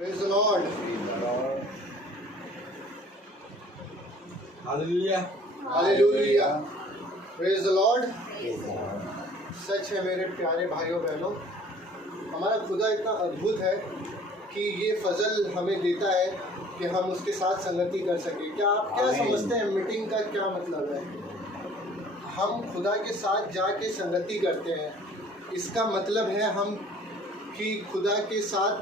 Praise the Lord. Hallelujah. Hallelujah. Praise the Lord. Praise the Lord. सच है मेरे प्यारे भाइयों बहनों, हमारा खुदा इतना अद्भुत है कि ये फजल हमें देता है कि हम उसके साथ संगति कर सकें। क्या आप क्या समझते हैं मीटिंग का क्या मतलब है? हम खुदा के साथ जाके संगति करते हैं। इसका मतलब है हम कि खुदा के साथ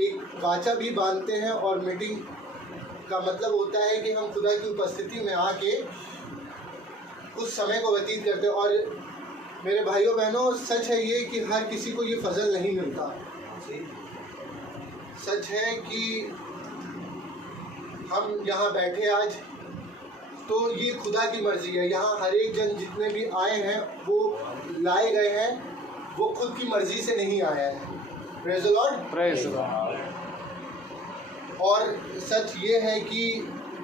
एक वाचा भी बांधते हैं, और मीटिंग का मतलब होता है कि हम खुदा की उपस्थिति में आके कुछ समय को व्यतीत करते हैं। और मेरे भाइयों बहनों, सच है ये कि हर किसी को ये फजल नहीं मिलता। सच है कि हम यहाँ बैठे आज, तो ये खुदा की मर्जी है। यहाँ हर एक जन जितने भी आए हैं, वो लाए गए हैं, वो खुद की मर्जी से नहीं आया है। Praise the Lord. Praise the Lord. और सच ये है कि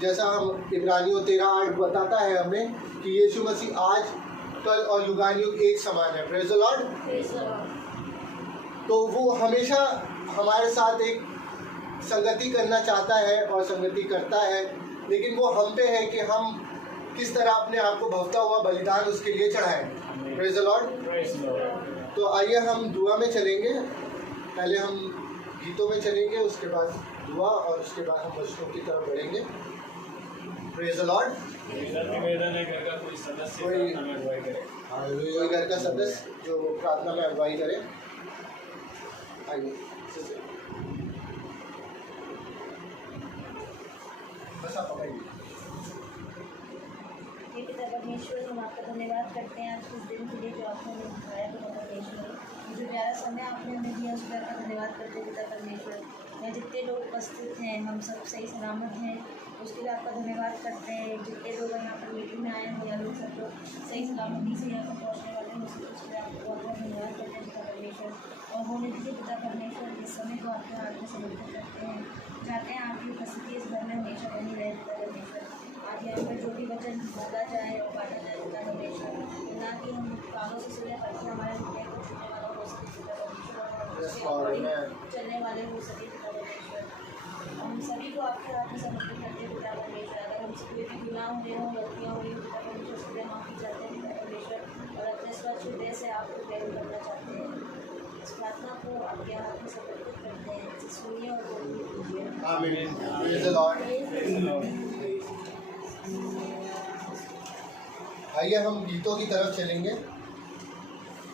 जैसा हम इब्रानियों 13:8 बताता है हमें कि यीशु मसीह आज, कल और युगानुयुग एक समान है। Praise the Lord. तो वो हमेशा हमारे साथ एक संगति करना चाहता है और संगति करता है, लेकिन वो हम पे है कि हम किस तरह अपने आप को भवता हुआ बलिदान उसके लिए चढ़ाएं। Praise the Lord. तो आइए हम दुआ में चलेंगे। पहले हम गीतों में चलेंगे, उसके बाद दुआ, और उसके बाद हम वचनों की तरफ बढ़ेंगे। Praise the Lord. निवेदन है घर का कोई सदस्य प्रार्थना में अगुवाई करे। कोई घर का सदस्य जो प्रार्थना में अगुवाई करे, आइए। बस आप पकड़िए। हे पिता परमेश्वर, हम आपका धन्यवाद करते हैं आज इस दिन के लिए जो आपने हमें दिखाया। पिता परमेश्वर, जो प्यारा समय आपने हमें दिया, उसका आपका धन्यवाद करते हैं। पिता परमेश्वर, यहाँ जितने लोग उपस्थित हैं, हम सब सही सलामत हैं, उसके लिए आपका धन्यवाद करते हैं। जितने लोग यहाँ पर मीटिंग में आए हैं, या लोग सब लोग सही सलामती से यहाँ पर पहुँचने वाले हैं, उसके लिए आपको बहुत बहुत धन्यवाद करते हैं पिता परमेश्वर। और होने दीजिए पिता परमेश्वर, इस समय को आपके हाथ में समर्पित करते हैं। चाहते हैं आपकी उपस्थिति इस घर में हमेशा बनी रहे पिता परमेश्वर। आज यहाँ पर जो भी वचन बोला जाए और बांटा जाए पिता परमेश्वर, ना कि हम कानों से सुने, बल्कि हमारे हृदय को छूने वाला हो सके पिता परमेश्वर, चलने वाले हो सके पिता परमेश्वर। हम सभी को आपके हाथ में समर्पित करते हैं पिता परमेश्वर। अगर हमसे कोई भी गुनाह हुए हों, गलतियाँ हुई हों पिता परमेश्वर, उसके लिए माफ़ी चाहते हैं पिता परमेश्वर, और अपने स्वच्छ हृदय से आपको प्रेम करना चाहते हैं। इस प्रार्थना को आपके हाथ में समर्पित करते हैं। इसे सुनिए और कबूल कीजिए। आमीन। Praise the Lord. आइए हम गीतों की तरफ चलेंगे।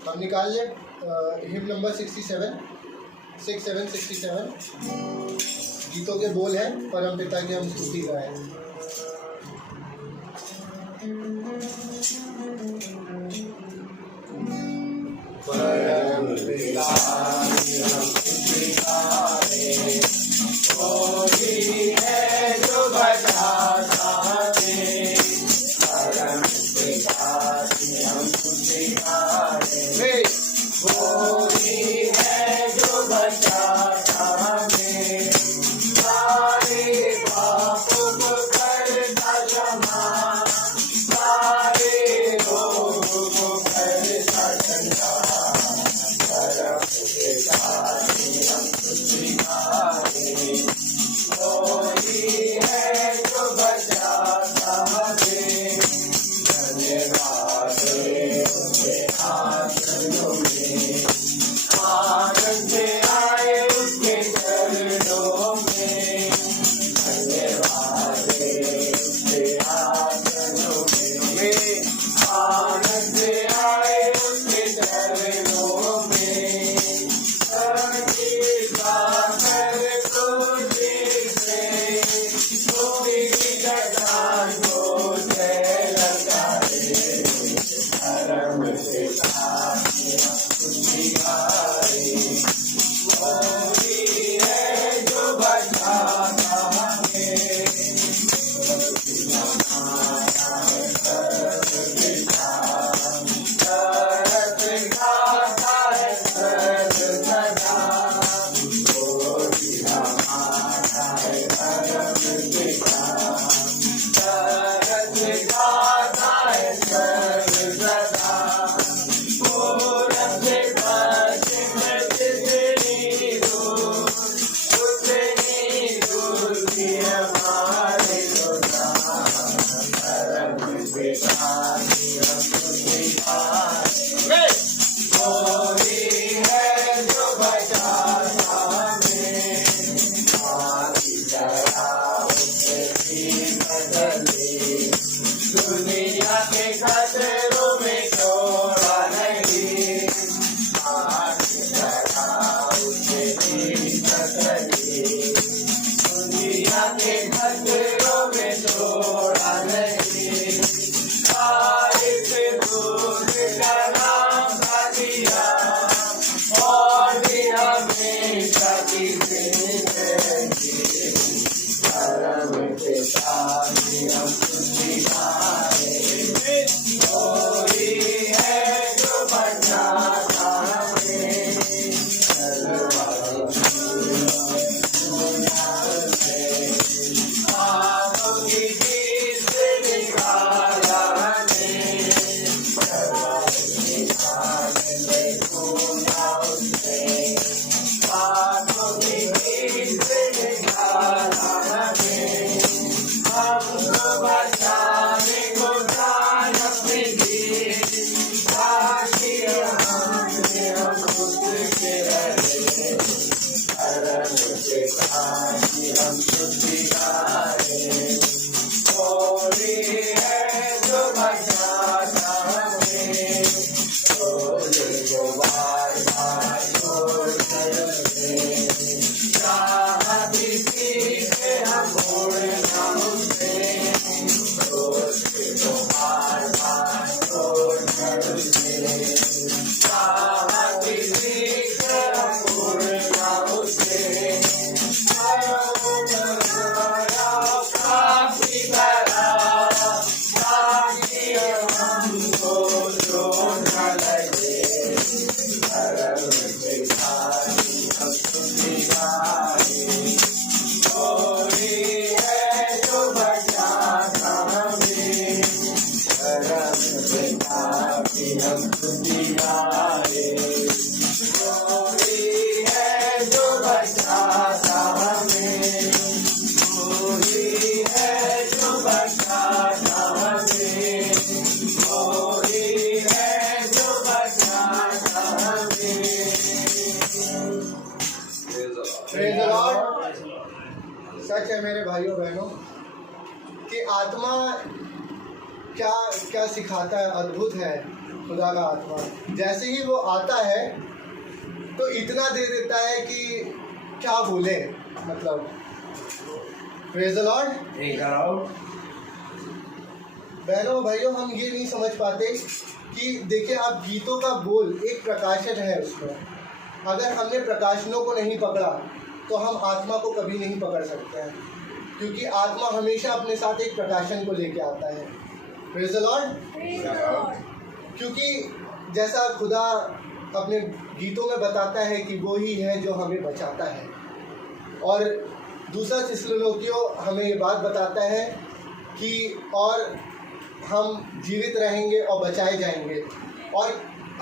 हम निकाल लें हिम नंबर 67 गीतों के बोल हैं, परम पिता की हम स्तुति गाएं। परम पिता की हम स्तुति गाएं, कोई है जो बचाता है। परम पिता की हम स्तुति गाएं, कोई है जो बचाता है। सारे पापों को करता क्षमा, सारे रोगों को करता ठंडा। परम पिता की हम स्तुति गाएं, कोई है जो बचाता है। धन्यवाद उसके आंचलों में, आनंद से आए उसके चरणों में। धन्यवाद उसके आंचलों में, आनंद से आए उसके चरणों में। सर्व की बात हम स्तुति गाए। कोई है जो बचाता हमें, बोले वो बार बार छोड़ चले। चाहत इसी से हम मुड़ना उसे, दोस्त को बार बार छोड़ चले। चाहत इसी से हम मुड़ना उसे, काफी करा ताकि हमको जो न लगे। धर्म के साथी हम स्तुति गाए। कोई है जो बचाता हमें, धर्म के साथी हम स्तुति गाए। कोई है जो बचाता हमें, कोई है जो बचाता हमें, कोई है जो बचाता हमें। Praise the Lord. सच है मेरे भाइयों बहनों कि आत्मा क्या क्या सिखाता है, अद्भुत है खुदा का आत्मा। जैसे ही वो आता है तो इतना दे देता है कि क्या बोले, मतलब प्रेज़ द लॉर्ड। बहनों भाइयों, हम ये नहीं समझ पाते कि देखिए आप गीतों का बोल एक प्रकाशन है उसमें। अगर हमने प्रकाशनों को नहीं पकड़ा तो हम आत्मा को कभी नहीं पकड़ सकते हैं, क्योंकि आत्मा हमेशा अपने साथ एक प्रकाशन को लेके आता है। Praise the Lord. क्योंकि जैसा खुदा अपने गीतों में बताता है कि वो ही है जो हमें बचाता है, और दूसरा थिस्सलुनीकियों हमें ये बात बताता है कि और हम जीवित रहेंगे और बचाए जाएंगे। और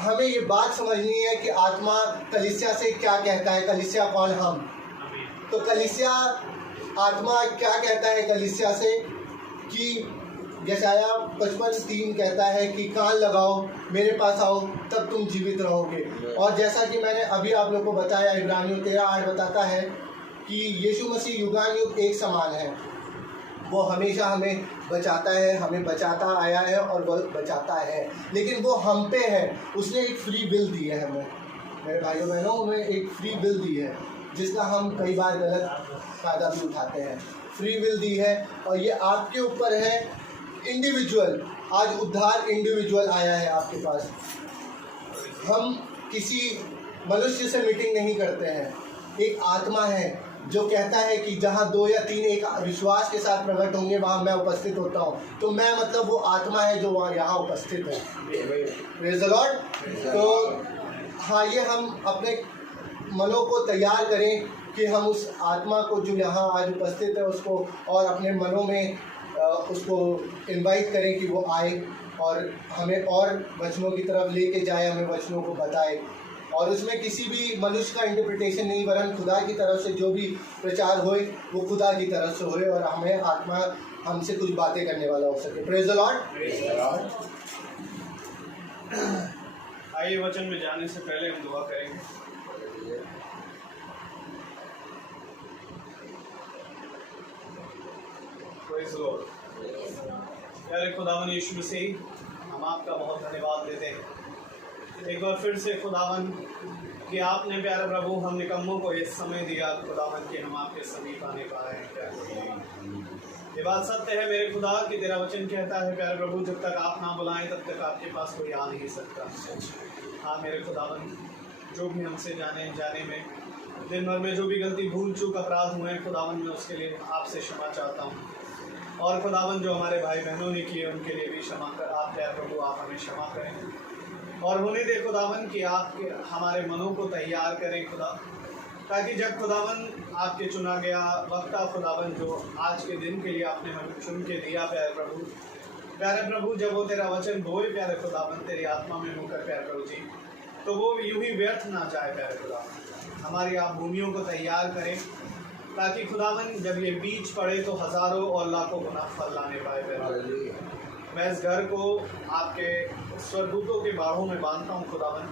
हमें ये बात समझनी है कि आत्मा कलीसिया से क्या कहता है। कलीसिया कौन? हम। तो कलीसिया आत्मा क्या कहता है कलीसिया से कि यशाया 55:3 कहता है कि कान लगाओ, मेरे पास आओ, तब तुम जीवित रहोगे। और जैसा कि मैंने अभी आप लोग को बताया, इब्रानियों 13:8 बताता है कि यीशु मसीह युगानुयुग एक समान है। वो हमेशा हमें बचाता है, हमें बचाता आया है और वो बचाता है, लेकिन वो हम पे है। उसने एक फ्री विल दी है हमें, मेरे भाइयों बहनों, हमें एक फ्री विल दी है जिसका हम कई बार गलत फ़ायदा भी उठाते हैं। फ्री विल दी है और ये आपके ऊपर है, इंडिविजुअल। आज उद्धार इंडिविजुअल आया है आपके पास। हम किसी मनुष्य से मीटिंग नहीं करते हैं। एक आत्मा है जो कहता है कि जहाँ 2 या 3 एक विश्वास के साथ प्रकट होंगे वहाँ मैं उपस्थित होता हूँ। तो मैं मतलब वो आत्मा है जो वहाँ यहाँ उपस्थित है। Praise the Lord. तो हाँ, ये हम अपने मनों को तैयार करें कि हम उस आत्मा को जो यहाँ आज उपस्थित है उसको, और अपने मनों में उसको इनवाइट करें कि वो आए और हमें और वचनों की तरफ लेके जाए, हमें वचनों को बताए। और उसमें किसी भी मनुष्य का इंटरप्रिटेशन नहीं, वरन खुदा की तरफ से जो भी प्रचार होए वो खुदा की तरफ से होए और हमें आत्मा हमसे कुछ बातें करने वाला हो सके। Praise the Lord. आइए वचन में जाने से पहले हम दुआ करेंगे। Praise the Lord. प्यारे खुदावन यीशु मसीह, हम आपका बहुत धन्यवाद देते हैं एक बार फिर से खुदावन कि आपने प्यारे प्रभु हम निकम्मों को इस समय दिया खुदावन कि हम आपके समीप आने पाए हैं। ये बात सत्य है मेरे खुदा कि तेरा वचन कहता है प्यारे प्रभु, जब तक आप ना बुलाएं तब तक आपके पास कोई आ नहीं सकता। हाँ मेरे खुदावन, जो भी हमसे जाने में दिन भर में जो भी गलती भूल चूक अपराध हुए खुदावन, मैं उसके लिए आपसे क्षमा चाहता हूँ। और खुदावन जो हमारे भाई बहनों ने किए उनके लिए भी क्षमा कर, आप प्यारे प्रभु आप हमें क्षमा करें और होने दे खुदावन कि आप हमारे मनों को तैयार करें खुदा, ताकि जब खुदावन आपके चुना गया वक्ता खुदावन जो आज के दिन के लिए आपने हमें चुन के दिया प्यारे प्रभु, जब वो तेरा वचन बोए प्यारे खुदावन तेरी आत्मा में होकर प्यारे प्रभु जी, तो वो यूं ही व्यर्थ ना जाए प्यारे खुदा। हमारी आप भूमियों को तैयार करें ताकि खुदावन जब ये बीज पड़े तो हज़ारों और लाखों गुना फल लाने पाए प्यारे। मैं इस घर को आपके स्वर्गदूतों के बाहों में बांधता हूँ खुदावन,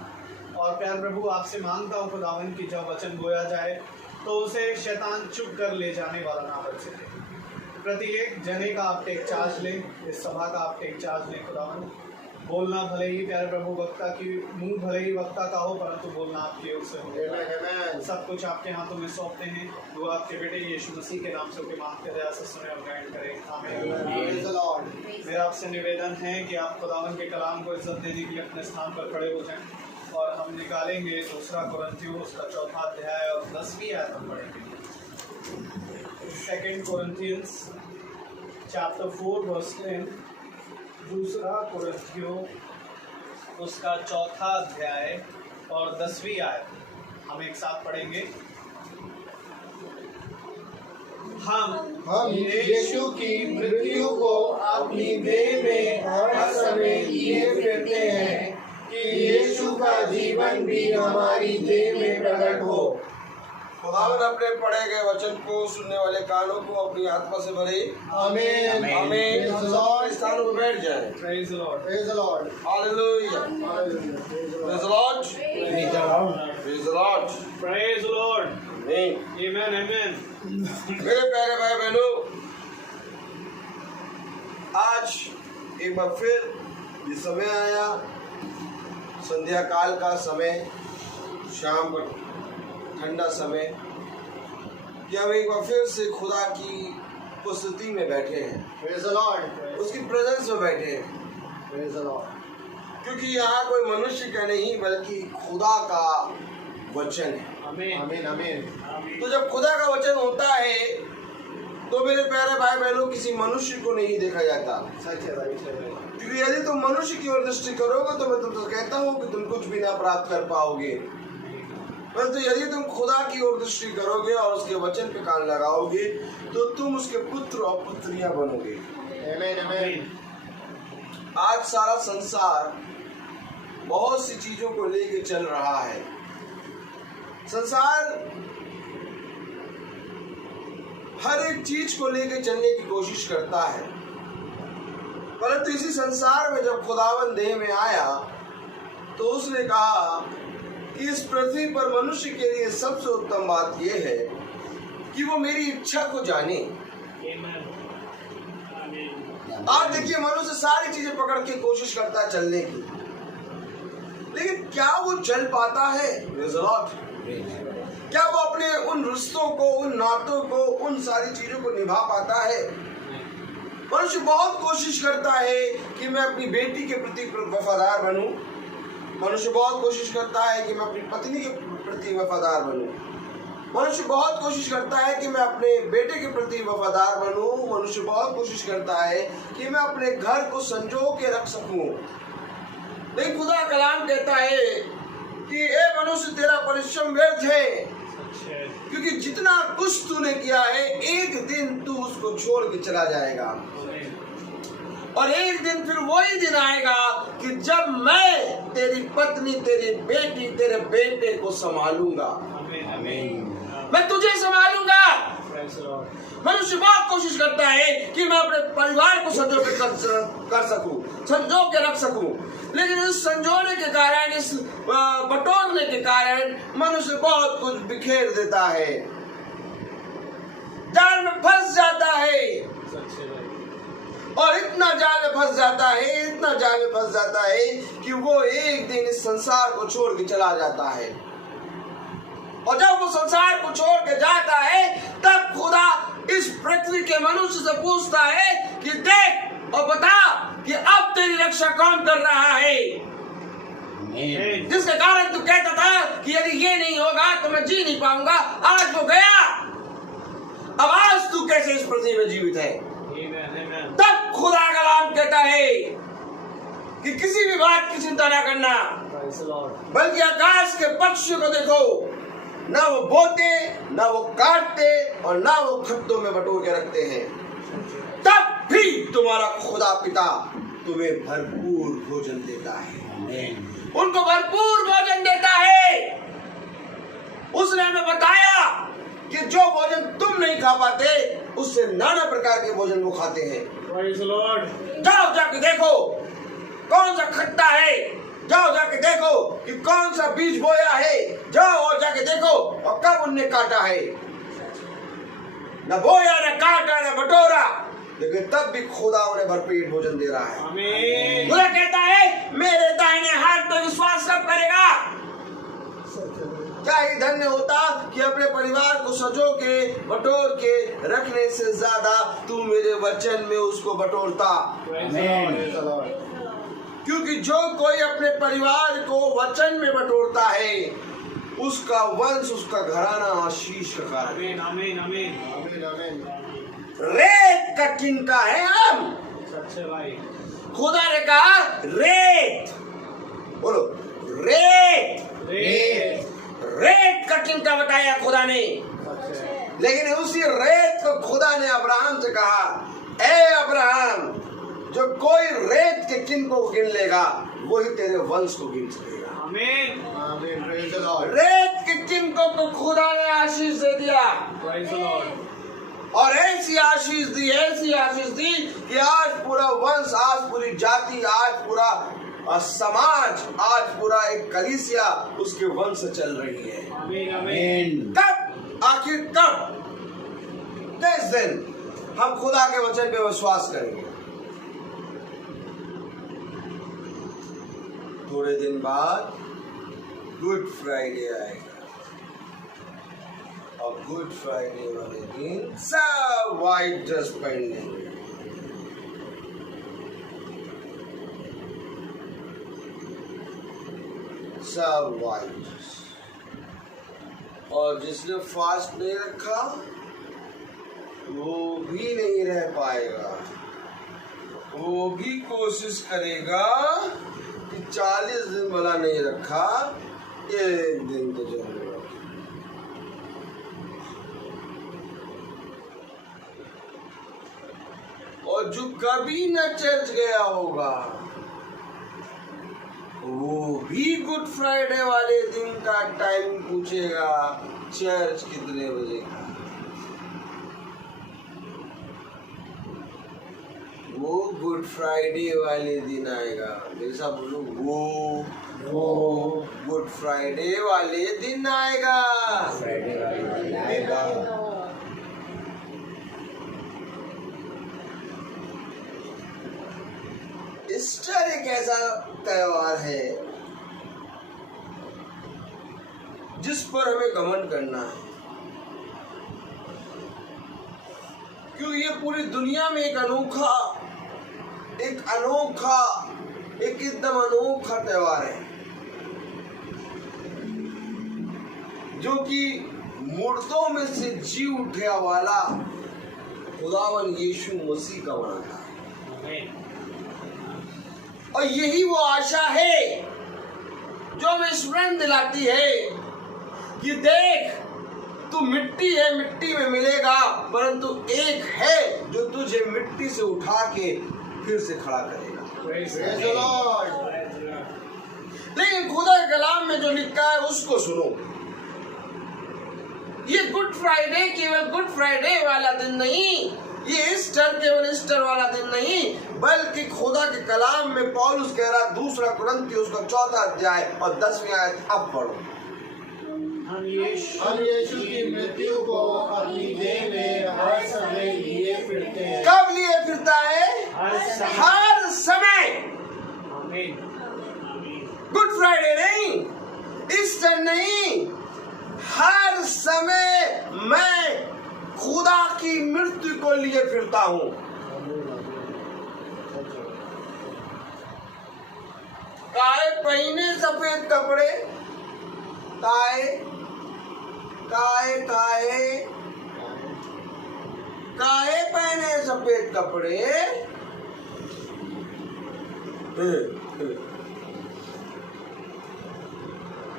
और प्यारे प्रभु आपसे मांगता हूँ खुदावन कि जब वचन बोया जाए तो उसे शैतान चुप कर ले जाने वाला ना बच सके। प्रत्येक जने का आप टेक चार्ज लें, इस सभा का आप टेक चार्ज लें खुदावन। बोलना भले ही प्यारे प्रभु वक्ता की मुंह भले ही वक्ता का हो, परंतु बोलना आपकी ओर से हो। सब कुछ आपके हाथों में सौंपते हैं। दुआ आपके बेटे यीशु मसीह के नाम से उनके माफ के दया से सुने और गाइड करें। आमीन। मेरा आपसे निवेदन है कि आप खुदावन के कलाम को इज्जत देने के लिए अपने स्थान पर खड़े हो जाएं और हम निकालेंगे 2 कुरिन्थियों उसका 4वां अध्याय और 10वीं आयत हम पढ़ेंगे। 2 Corinthians chapter 4 verse 10, 2 कुरिन्थियों उसका 4वां अध्याय और 10वीं आयत हम एक साथ पढ़ेंगे। हम यीशु की मृत्यु को अपनी देह में हर समय लिए फिरते हैं कि यीशु का जीवन भी हमारी देह में प्रकट हो। खुदावन अपने पढ़े गए वचन को सुनने वाले कानों को अपनी आत्मा से भरे। आमीन। आमीन। हम सब स्थानों पर बैठ जाएं। Praise the Lord. Praise the Lord. Hallelujah. Hallelujah. Praise the Lord. Praise the Lord. Praise the Lord. आमीन। Amen. Amen. मेरे प्यारे भाई बहनों, आज एक बार फिर ये समय आया, संध्या काल का समय, शाम का ठंडा समय, कि हम एक बार फिर से खुदा की उपस्थिति में बैठे हैं, Praise the Lord. उसकी प्रेजेंस में बैठे हैं। Praise the Lord. क्योंकि यहाँ कोई मनुष्य का नहीं बल्कि खुदा का वचन है। Amen. आमीन आमीन। तो जब खुदा का वचन होता है तो मेरे प्यारे भाई बहनों किसी मनुष्य को नहीं देखा जाता, सच है भाई, सच है। क्योंकि यदि तुम मनुष्य की ओर दृष्टि करोगे तो मैं तुमसे कहता हूँ कि तुम कुछ भी ना प्राप्त कर पाओगे, परंतु यदि तुम खुदा की ओर दृष्टि करोगे और उसके वचन पे कान लगाओगे तो तुम उसके पुत्र और पुत्रियां बनोगे। आमीन आमीन। आज सारा संसार बहुत सी चीजों को लेके चल रहा है। संसार हर एक चीज को लेके चलने की कोशिश करता है, परंतु इसी संसार में जब खुदावन देह में आया तो उसने कहा कि इस पृथ्वी पर मनुष्य के लिए सबसे उत्तम बात यह है कि वो मेरी इच्छा को जाने। आप देखिए, मनुष्य सारी चीजें पकड़ के कोशिश करता है चलने की, लेकिन क्या वो चल पाता है? क्या वो अपने उन रिश्तों को, उन नातों को, उन सारी चीजों को निभा पाता है? मनुष्य बहुत कोशिश करता है कि मैं अपनी बेटी के प्रति वफादार बनूं, मनुष्य बहुत कोशिश करता है कि मैं अपनी पत्नी के प्रति वफादार बनूं, मनुष्य बहुत कोशिश करता है कि मैं अपने बेटे के प्रति वफादार बनूं, मनुष्य बहुत कोशिश करता है कि मैं अपने घर को संजो के रख सकूं। लेकिन खुदा कलाम कहता है कि ए मनुष्य, तेरा परिश्रम व्यर्थ है, क्योंकि जितना कुछ तूने किया है एक दिन तू उसको छोड़ के चला जाएगा, और एक दिन फिर वही दिन आएगा कि जब मैं तेरी पत्नी, तेरी बेटी, तेरे बेटे को संभालूंगा। मैं तुझे संभालूंगा। मनुष्य बहुत कोशिश करता है कि मैं अपने परिवार को संजो के कर सकूं, संजो के रख सकूं, लेकिन इस संजोने के कारण, इस बटोरने के कारण मनुष्य बहुत कुछ बिखेर देता है, जाल में फंस जाता है, और इतना जाल में फंस जाता है, इतना जाल में फंस जाता है कि वो एक दिन इस संसार को छोड़ के चला जाता है। और जब वो संसार को छोड़ के जाता है तब खुदा इस पृथ्वी के मनुष्य से पूछता है कि देख और बता कि अब तेरी रक्षा कौन कर रहा है, जिसके कारण तू कहता था कि यदि ये नहीं होगा तो मैं जी नहीं पाऊंगा। आज वो गया, अब आज तू कैसे इस पृथ्वी में जीवित है? तब खुदा का कलाम कहता है कि किसी भी बात की चिंता ना करना, बल्कि आकाश के पक्षियों को देखो, ना वो बोते, ना वो काटते, और ना वो खत्तों में बटोर के रखते हैं, तब भी तुम्हारा खुदा पिता तुम्हें भरपूर भोजन देता है। उनको भरपूर भोजन देता है। उसने हमें बताया कि जो भोजन तुम नहीं खा पाते उससे नाना प्रकार के भोजन वो खाते हैं। जाओ जाके देखो कौन सा खट्टा है, जाओ जाके देखो कि कौन सा बीज बोया है, जाओ और जाके देखो और कब उनने काटा है। न बोया, न काटा, न बटोरा, लेकिन तब भी खुदा उन्हें भरपेट भोजन दे रहा है। आमीन। खुदा कहता है मेरे दाहिने हाथ में विश्वास कब करेगा। क्या ही धन्य होता कि अपने परिवार को सजो के बटोर के रखने से ज्यादा तू मेरे वचन में उसको बटोरता। क्योंकि जो कोई अपने परिवार को वचन में बटोरता है उसका वंश, उसका घराना आशीष का कारण। आमीन आमीन आमीन आमीन आमीन। रेत का किनका है हम। सच्चे भाई। खुदा ने कहा रेत, बोलो रेत। रेत। रेत का किनका बताया खुदा ने, लेकिन उसी रेत को खुदा ने अब्राहम से कहा, ए अब्राहम, जो कोई रेत के किनको को गिन लेगा वही तेरे वंश को गिन सकेगा। आमीन आमीन। Praise the Lord. रेत के किनको को खुदा ने आशीष दे दिया प्रेज द लॉर्ड। और ऐसी आशीष दी कि आज पूरा वंश, आज पूरी जाति, आज पूरा समाज, आज पूरा एक कलीसिया उसके वंश से चल रही है। आमीन आमीन। कब, आखिर कब, किस दिन हम खुदा के वचन पे विश्वास करेंगे। थोड़े दिन बाद गुड फ्राइडे आएगा और गुड फ्राइडे वाले दिन सब व्हाइट ड्रेस पहनेंगे। सब व्हाइट, और जिसने फास्ट नहीं रखा वो भी नहीं रह पाएगा। वो भी कोशिश करेगा कि 40 दिन भला नहीं रखा, एक दिन तो जरूर। और जो कभी न चर्च गया होगा वो भी गुड फ्राइडे वाले दिन का टाइम पूछेगा, चर्च कितने बजे का। वो गुड फ्राइडे वाले दिन आएगा। मेरे साथ बोलो, वो गुड फ्राइडे वाले दिन आएगा। ईस्टर एक ऐसा त्योहार है जिस पर हमें घमंड करना है, क्योंकि ये पूरी दुनिया में एक एकदम अनोखा त्योहार है जो कि मुर्दों में से जी उठने वाला खुदावन यीशु मसीह का बना था। और यही वो आशा है जो हमें स्मरण दिलाती है कि देख, तू मिट्टी है, मिट्टी में मिलेगा, परंतु एक है जो तुझे मिट्टी से उठा के फिर से खड़ा करेगा। Praise the Lord. लेकिन खुदा के कलाम में जो लिखा है उसको सुनो। ये गुड फ्राइडे केवल गुड फ्राइडे वाला दिन नहीं, ये ईस्टर केवल ईस्टर वाला दिन नहीं, बल्कि खुदा के कलाम में पौलुस कह रहा, 2 कुरिन्थियों उसका 4 अध्याय और 10वीं आयत, अब पढ़ो। हम यीशु की मृत्यु को अपनी देह में हर समय लिए फिरते हैं। कब लिए फिरता है? हर समय। गुड फ्राइडे नहीं, ईस्टर नहीं, हर समय मैं खुदा की मृत्यु को लिए फिरता हूं। काहे पहने सफेद कपड़े, काहे पहने सफेद कपड़े।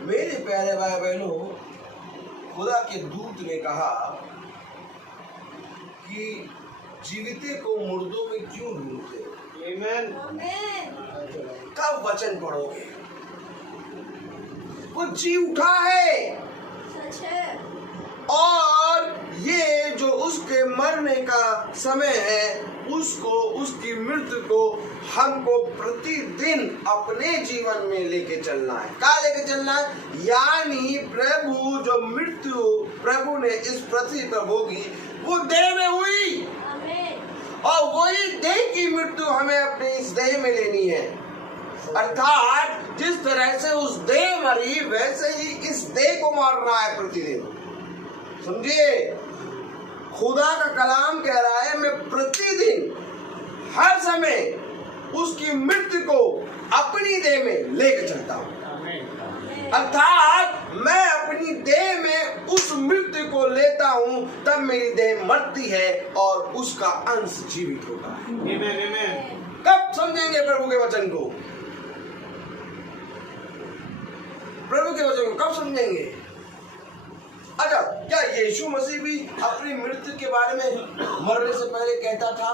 मेरे प्यारे भाई बहनों, खुदा के दूत ने कहा कि जीविते को मुर्दों में क्यों ढूंढते हो? कब वचन पढ़ोगे? वो जी उठा है, और ये जो उसके मर मरने का समय है, उसको, उसकी मृत्यु को हमको प्रतिदिन अपने जीवन में लेके चलना है। क्या लेके चलना है? यानी प्रभु जो मृत्यु प्रभु ने इस पृथ्वी पर भोगी वो देह में हुई, और वही देह की मृत्यु हमें अपने इस देह में लेनी है। अर्थात जिस तरह से उस देह मरी वैसे ही इस देह को मारना है प्रतिदिन। समझिए, खुदा का कलाम कह रहा है मैं प्रतिदिन हर समय उसकी मृत्यु को अपनी देह में लेकर चलता हूं। अर्थात मैं अपनी देह में उस मृत्यु को लेता हूं, तब मेरी देह मरती है और उसका अंश जीवित होता है। कब समझेंगे प्रभु के वचन को? प्रभु के वचन को कब समझेंगे? अच्छा, क्या यीशु मसीह भी अपनी मृत्यु के बारे में मरने से पहले कहता था?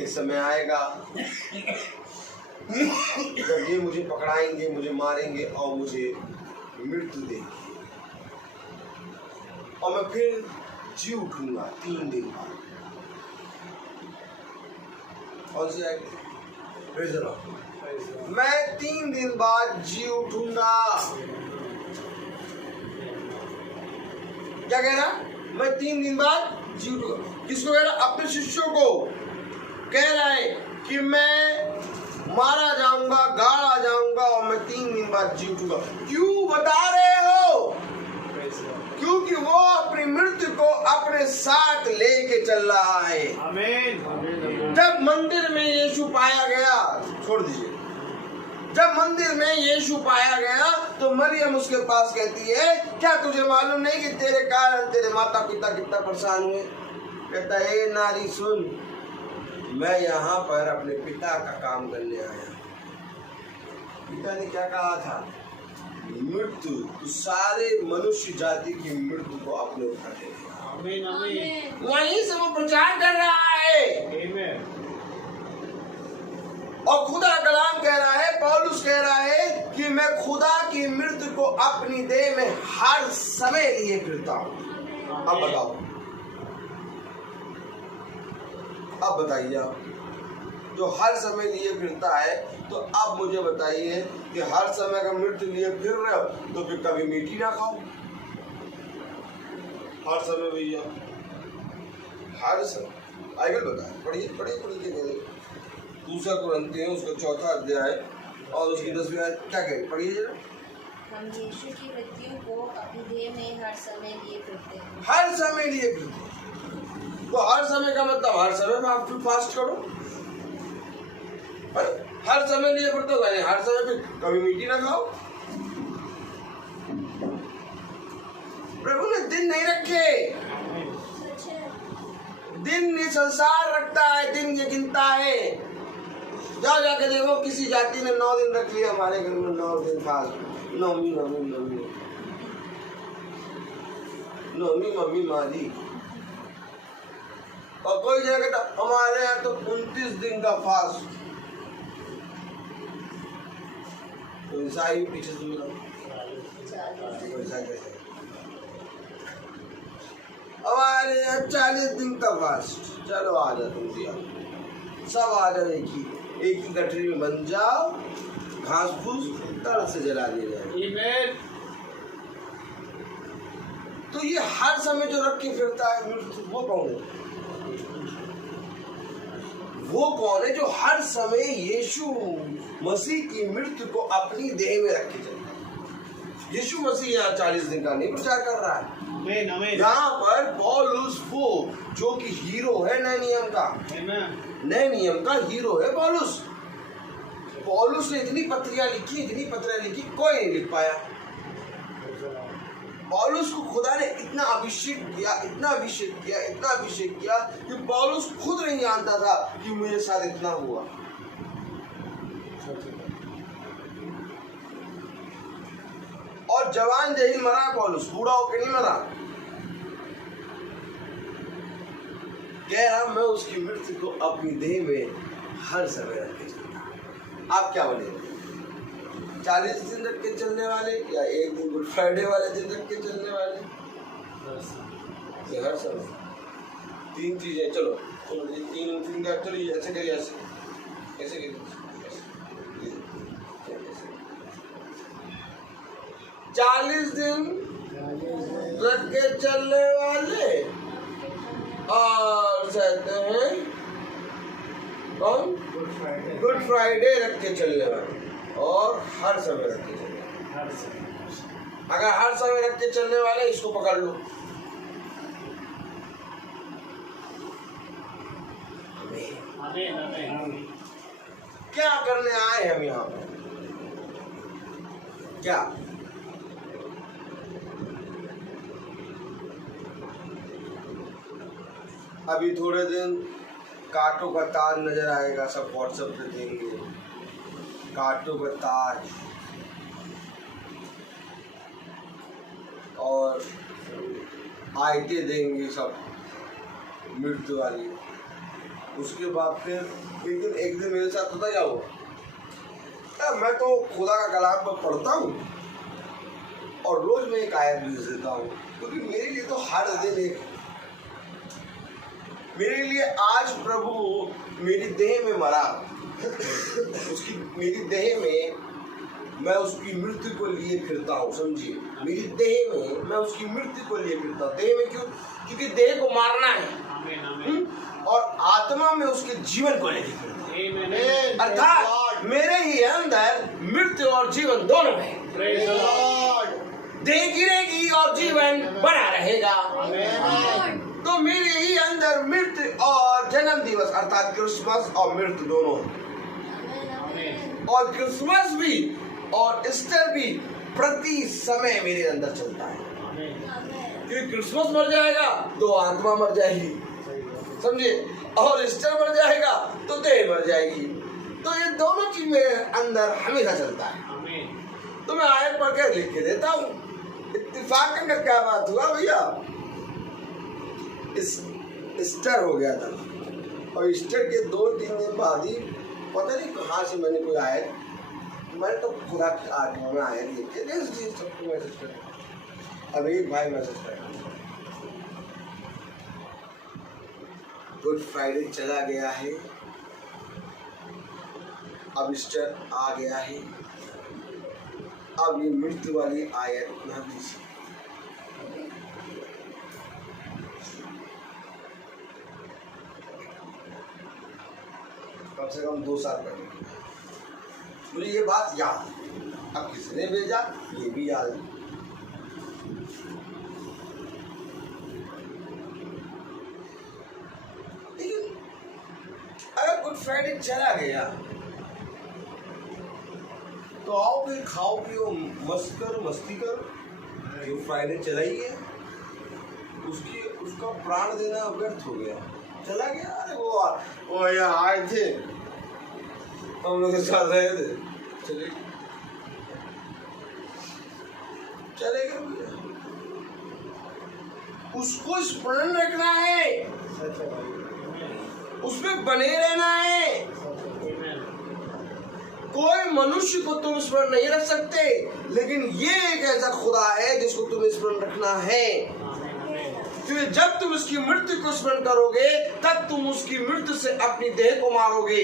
एक समय आएगा जब ये मुझे पकड़ाएंगे, मुझे मारेंगे और मुझे मृत्यु देंगे, और मैं फिर जी उठूंगा 3 दिन बाद। और से मैं 3 दिन बाद जी उठूंगा। क्या कह रहा? मैं 3 दिन बाद जी उठूंगा। किसको कह रहा? अपने शिष्यों को कह रहा है कि मैं मारा जाऊंगा, गाड़ा जाऊंगा और मैं 3 दिन बाद जी उठूंगा। क्यों बता रहे हो? क्योंकि वो अपनी मृत्यु को अपने साथ लेके चल रहा है। आमीन। जब मंदिर में यीशु पाया गया, छोड़ दीजिए, जब मंदिर में यीशु पाया गया तो मरियम उसके पास कहती है क्या तुझे मालूम नहीं कि तेरे कारण तेरे माता पिता कितना परेशान हुए? कहता है नारी सुन, मैं यहाँ पर अपने पिता का काम करने आया। पिता ने क्या कहा था? मृत्यु, तो सारे मनुष्य जाति की मृत्यु को अपने उठा लेगा। वहीं से वो प्रचार कर रहा है। और खुदा कलाम कह रहा है, पौलुस कह रहा है कि मैं खुदा की मृत्यु को अपनी देह में हर समय लिए फिरता हूं। अब बताओ, अब बताइए, आप जो हर समय लिए फिरता है, तो अब मुझे बताइए कि हर समय का मृत्यु लिए फिर रहे हो तो फिर कभी मीठी ना खाओ। हर समय भैया, हर समय। आगे बताए, पढ़िए पढ़िए पढ़िए। 2 कुरिन्थियों उसका 4 अध्याय और उसकी 10वीं आयत क्या कहे? पढ़िए जरा। हम यीशु की मृत्यु को अपनी देह में हर समय लिए फिरते हैं। हर समय लिए फिरते हैं। तो हर समय का मतलब हर समय आप फास्ट करो। हर समय लिए फिरते हो, हर समय फिर कभी मीठी ना खाओ। प्रभु ने दिन नहीं रखे। दिन ये संसार रखता है, दिन ये गिनता है। जाओ जाके देखो, किसी जाति ने 9 दिन रख लिया, हमारे घर में 9 दिन फास्ट। नौमी मम्मी मारी। और कोई जगह कहता हमारे यहाँ तो 29 दिन का फास्ट। तो ईसाई पीछे से हमारे यहाँ 40 दिन का फास्ट। चलो आ जाओ, तुम दिया सब आ जाओ, एक ही गठरी में बन जाओ, घास फूस तड़ से जला दिया जाए। तो ये हर समय जो रख के फिरता है मृत्यु, वो कौन है? वो कौन है जो हर समय यीशु मसीह की मृत्यु को अपनी देह में रखे चलता है? यीशु मसीह यहाँ 40 दिन का नहीं प्रचार कर रहा है। यहाँ पर पौलुस, वो जो कि हीरो है नए नियम का, नए नियम का हीरो है पौलुस। पौलुस ने इतनी पत्रियां लिखी, कोई नहीं लिख पाया। पौलुस को खुदा ने इतना अभिषेक किया कि पौलुस खुद नहीं जानता था कि मेरे साथ इतना हुआ। और जवान जहीन मरा पौलुस, बूढ़ा होकर नहीं मरा। कह रहा मैं उसकी मृत्यु को अपनी देह में हर समय रखे चलता। आप क्या बोले? 40 दिन रख के चलने वाले या एक दिन गुड फ्राइडे वाले दिन रख के चलने वाले? ये हर समय 3 चीजें। चलो चलो ये 3 का चलो ये ऐसे करिए, ऐसे करिए, 40 दिन रख के चलने वाले और सहते हैं कौन? गुड फ्राइडे रख के चलने वाले और हर समय रख के चलने वाले। अगर हर समय रख के चलने वाले इसको पकड़ लो। क्या करने आए हम यहाँ पर? क्या अभी थोड़े दिन कांटों का तार नजर आएगा, सब व्हाट्सएप पे देंगे कांटों का तार और आयतें देंगे सब मृत्यु वाली। उसके बाद फिर एक दिन मेरे साथ पता क्या हुआ? मैं तो खुदा का कलाम पर पढ़ता हूँ और रोज मैं एक आयत भेज देता हूँ, क्योंकि मेरे लिए तो हर दिन एक, मेरे लिए आज प्रभु मेरी देह में मरा उसकी मेरी देह में मैं उसकी मृत्यु को लिए फिरता हूँ। समझिए, मेरी देह में मैं उसकी मृत्यु को लिए फिरता हूँ। देह में क्यों? क्योंकि देह को मारना है और आत्मा में उसके जीवन को लेकर फिरता हूँ। अर्थात मेरे ही अंदर मृत्यु और जीवन दोनों है। देह गिरेगी और जीवन बना रहेगा। तो मेरे ही अंदर मृत्यु और जन्म दिवस अर्थात क्रिसमस और मृत्यु दोनों है। और क्रिसमस भी और ईस्टर भी प्रति समय मेरे अंदर चलता है। क्योंकि क्रिसमस मर जाएगा तो आत्मा मर जाएगी, समझिए, और ईस्टर मर जाएगा तो देह मर जाएगी। तो ये दोनों चीज मेरे अंदर हमेशा चलता है। तो मैं आयत पढ़ के लिख के देता हूँ। इत्तेफाकन का क्या बात हुआ भैया? ईस्टर हो गया था और ईस्टर के 2-3 दिन बाद ही पता नहीं कहाँ से मैंने कोई आयत, मैंने तो खुदा की आत्मा में आयत लिख के सबको मैसेज कर। अब एक भाई मैसेज कर, गुड फ्राइडे चला गया है, अब ईस्टर आ गया है, अब ये मृत्यु वाली आयत ना दीजिए। कम से कम 2 साल पहले मुझे ये बात याद है। अब किसने भेजा ये भी याद है। लेकिन अगर गुड फ्राइडे चला गया तो आओ फिर खाओ पियो मस्त करो मस्ती करो। गुड फ्राइडे चला ही गया, उसका प्राण देना व्यर्थ हो गया, चला गया। अरे वो यहाँ आए थे, हम लोग के साथ रहे थे, चले गए। उसको स्मरण रखना है, उसमें बने रहना है। कोई मनुष्य को तुम स्मरण नहीं रख सकते, लेकिन ये एक ऐसा खुदा है जिसको तुम्हें स्मरण रखना है। क्योंकि जब तुम उसकी मृत्यु को स्मरण करोगे तब तुम उसकी मृत्यु से अपनी देह को मारोगे,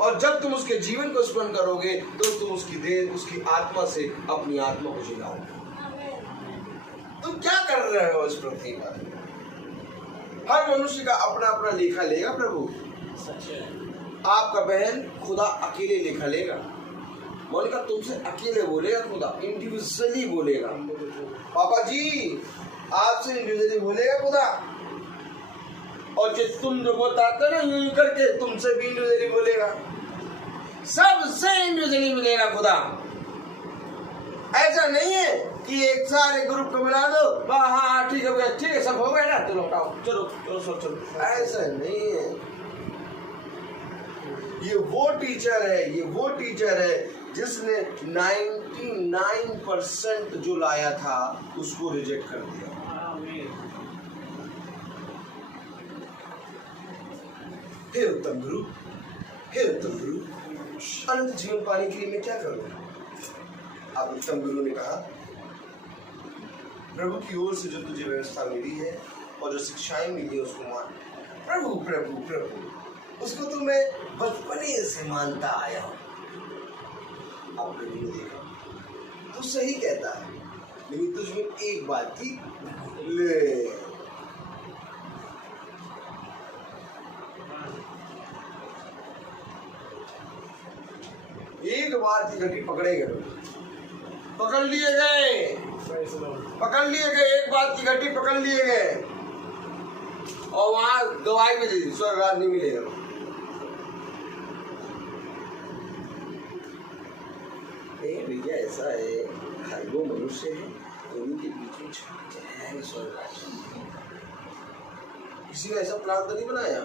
और जब तुम उसके जीवन को स्मरण करोगे तो तुम उसकी देह उसकी आत्मा से अपनी आत्मा को जिलाओगे। तुम क्या कर रहे हो इस पृथ्वी पर? हर मनुष्य का अपना अपना लेखा लेगा प्रभु। आपका बहन खुदा अकेले लेखा लेगा। मोनिका तुमसे अकेले बोलेगा खुदा, इंडिविजुअली बोलेगा। पापा जी आपसे इंडिविजुअली बोलेगा खुदा। और जो तुम जो बताते ना यूं करके तुमसे भी इंडिविजुअली बोलेगा, सबसे इंडिविजुअली मिलेगा खुदा। ऐसा नहीं है कि एक सारे ग्रुप को मिला दो, हाँ ठीक है सब हो गया ना, चलो उठाओ चलो। ऐसा नहीं है। ये वो टीचर है जिसने 99% जो लाया था उसको रिजेक्ट कर दिया। हे उत्तम गुरु, अनंत जीवन पाने के लिए मैं क्या करूँ? अब उत्तम गुरु ने कहा, प्रभु की ओर से जो तुझे व्यवस्था मिली है और जो शिक्षाएं मिली है उसको मान। प्रभु प्रभु प्रभु उसको तो मैं बचपने से मानता आया हूँ। अब प्रभु ने देखा तू सही कहता है, लेकिन तुझमें एक बात की ले। एक बात की घटी पकड़े गए, पकड़ लिए गए, पकड़ लिए गए, एक बात की घटी पकड़ लिए गए और वहां गवाही में दे दी, स्वर्गराज नहीं मिलेगा। भैया ऐसा है, हर वो मनुष्य है दोनों के बीच में जाएंगे स्वर्गराज। किसी ने ऐसा प्लान तो नहीं बनाया,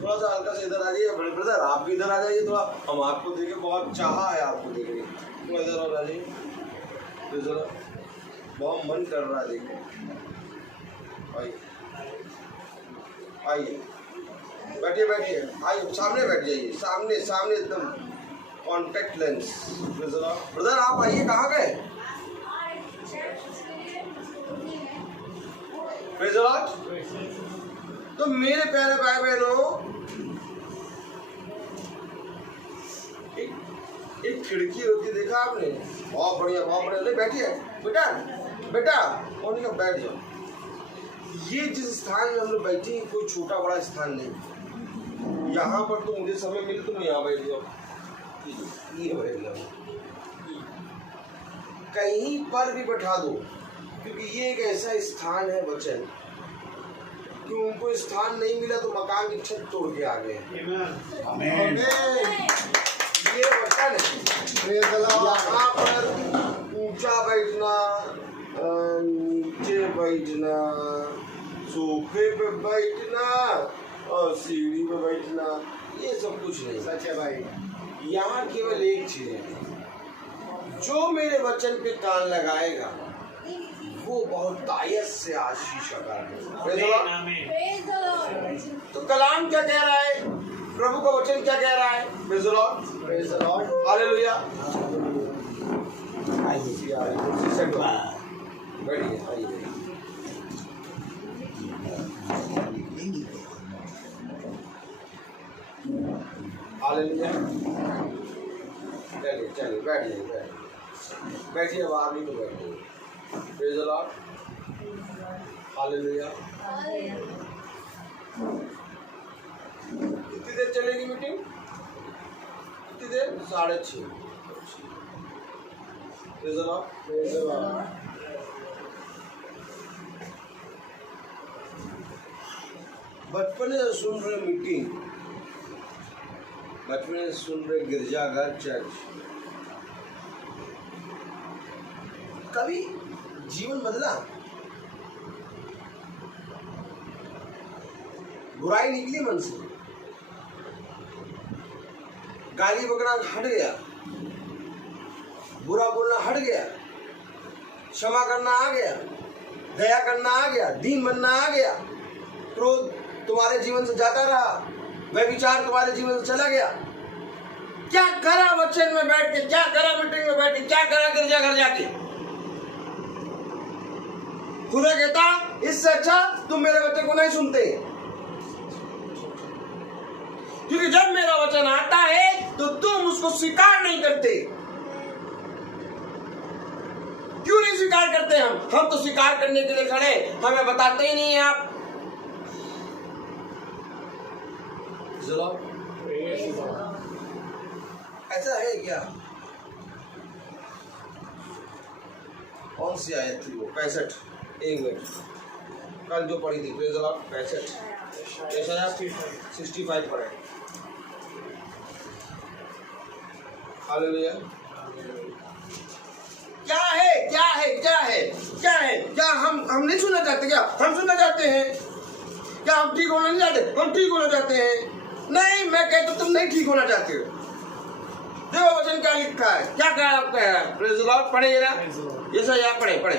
थोड़ा सा हल्का से इधर आ जाइए ब्रदर, आप भी इधर आ जाइए, थोड़ा हम आपको देखे, बहुत चाहा है आपको देखने, थोड़ा इधर और आ जाइए, तो जरा बहुत मन कर रहा है देखने। आइए आइए, बैठिए बैठिए, आइए सामने बैठ जाइए, सामने सामने एकदम कॉन्टेक्ट लेंस। ब्रदर आप आइए, कहाँ गए? Praise the Lord. तो मेरे प्यारे भाई बहनों, एक खिड़की होती देखा आपने, बहुत बढ़िया बहुत बढ़िया। बैठिए बेटा, बेटा कौन का बैठ जाओ। ये जिस स्थान में हम लोग बैठे हैं कोई छोटा बड़ा स्थान नहीं, यहाँ पर तो मुझे समय मिले तो मैं यहाँ बैठ जाओ, ये बैठ जाओ, कहीं पर भी बैठा दो, क्योंकि ये एक ऐसा स्थान है वचन कि उनको स्थान नहीं मिला तो मकान की छत तोड़ के आ गए। ये वचन है। यहाँ पर ऊंचा बैठना, नीचे बैठना, सोफे पे बैठना और सीढ़ी पे बैठना, ये सब कुछ नहीं। सच है भाई। यहाँ केवल एक चीज है, जो मेरे वचन पे कान लगाएगा वो बहुत दायत से आशीष का कारण है। तो कलाम क्या कह रहा है, प्रभु का वचन क्या कह रहा है? Praise the Lord, praise the Lord, hallelujah. आइए बैठिए, आइए हालेलुया। चलिए चलिए बैठिए, बैठिए, अब आप भी तो बैठिए। Praise the Lord, hallelujah. कितनी देर चलेगी मीटिंग? कितनी देर? 6:30। Praise the Lord, praise the Lord. बचपन से सुन रहे मीटिंग, बचपन से सुन रहे गिरजाघर चर्च, कभी जीवन बदला? बुराई निकली मन से, गाली बकना हट गया, बुरा बोलना हट गया, क्षमा करना आ गया, दया करना आ गया, दीन बनना आ गया, क्रोध तुम्हारे जीवन से जाता रहा, व्यभिचार तुम्हारे जीवन से चला गया। क्या करा वचन में बैठ के, क्या करा मीटिंग में बैठ के, क्या करा गिरजाघर जाके? खुदा कहता इससे अच्छा तुम मेरे वचन को नहीं सुनते, क्योंकि जब मेरा वचन आता है तो तुम उसको स्वीकार नहीं करते। क्यों नहीं स्वीकार करते? हम तो स्वीकार करने के लिए खड़े, हमें बताते ही नहीं है आप। ऐसा है क्या? कौन सी आयत थी वो? 65, एक मिनट, कल जो पढ़ी थी 65, 65 पढ़े। हालेलुया। क्या है, क्या है, क्या है, क्या है? क्या हम नहीं सुनना चाहते? क्या हम सुनना चाहते हैं? क्या हम ठीक होना नहीं चाहते? हम ठीक होना चाहते हैं। नहीं, मैं कहता तुम नहीं ठीक होना चाहते हो। देखो वचन क्या लिखा है, क्या कहा आपका है? प्रेज़ द लॉर्ड, पढ़े जरा, यशायाह पढ़े।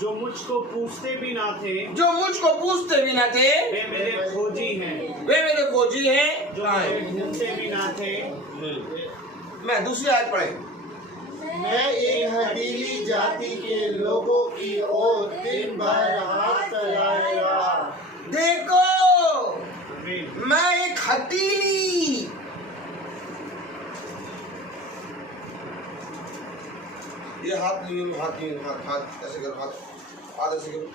जो मुझको पूछते भी ना थे, जो मुझको पूछते भी ना थे, वे मेरे खोजी हैं, वे मेरे खोजी हैं। जो मुझे ढूंढते भी ना थे। मैं दूसरी आयत पढ़े। मैं एक हठीली जाति के लोगों की ओर दिन भर हाथ फैलाए रहा। देखो, आमीन। मैं एक हठीली, ये हाथ लिए, हाथ ऐसे करो, हाथ ऐसे करो,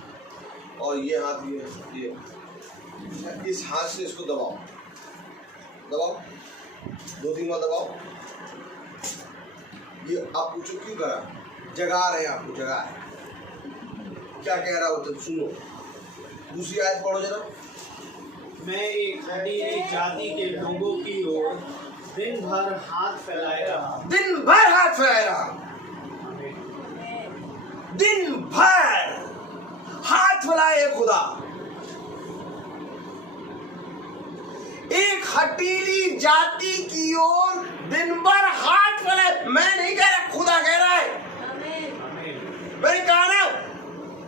और ये हाथ ये इस हाथ से इसको दबाओ, 2-3 बार दबाओ। ये आप पूछो क्यों करा? जगा रहे हैं आपको, जगा है। क्या कह रहा हो तो सुनो, दूसरी आयत पढ़ो जरा। मैं एक हठीली जाति के लोगों की ओर दिन भर हाथ फैलाए रहा। दिन भर हाथ फैलाए रहा, दिन भर हाथ फैलाए खुदा। एक हठीली जाति की ओर दिन भर हाथ फैलाए। मैं नहीं कह रहा, खुदा कह रहा है। मैंने कहा ना,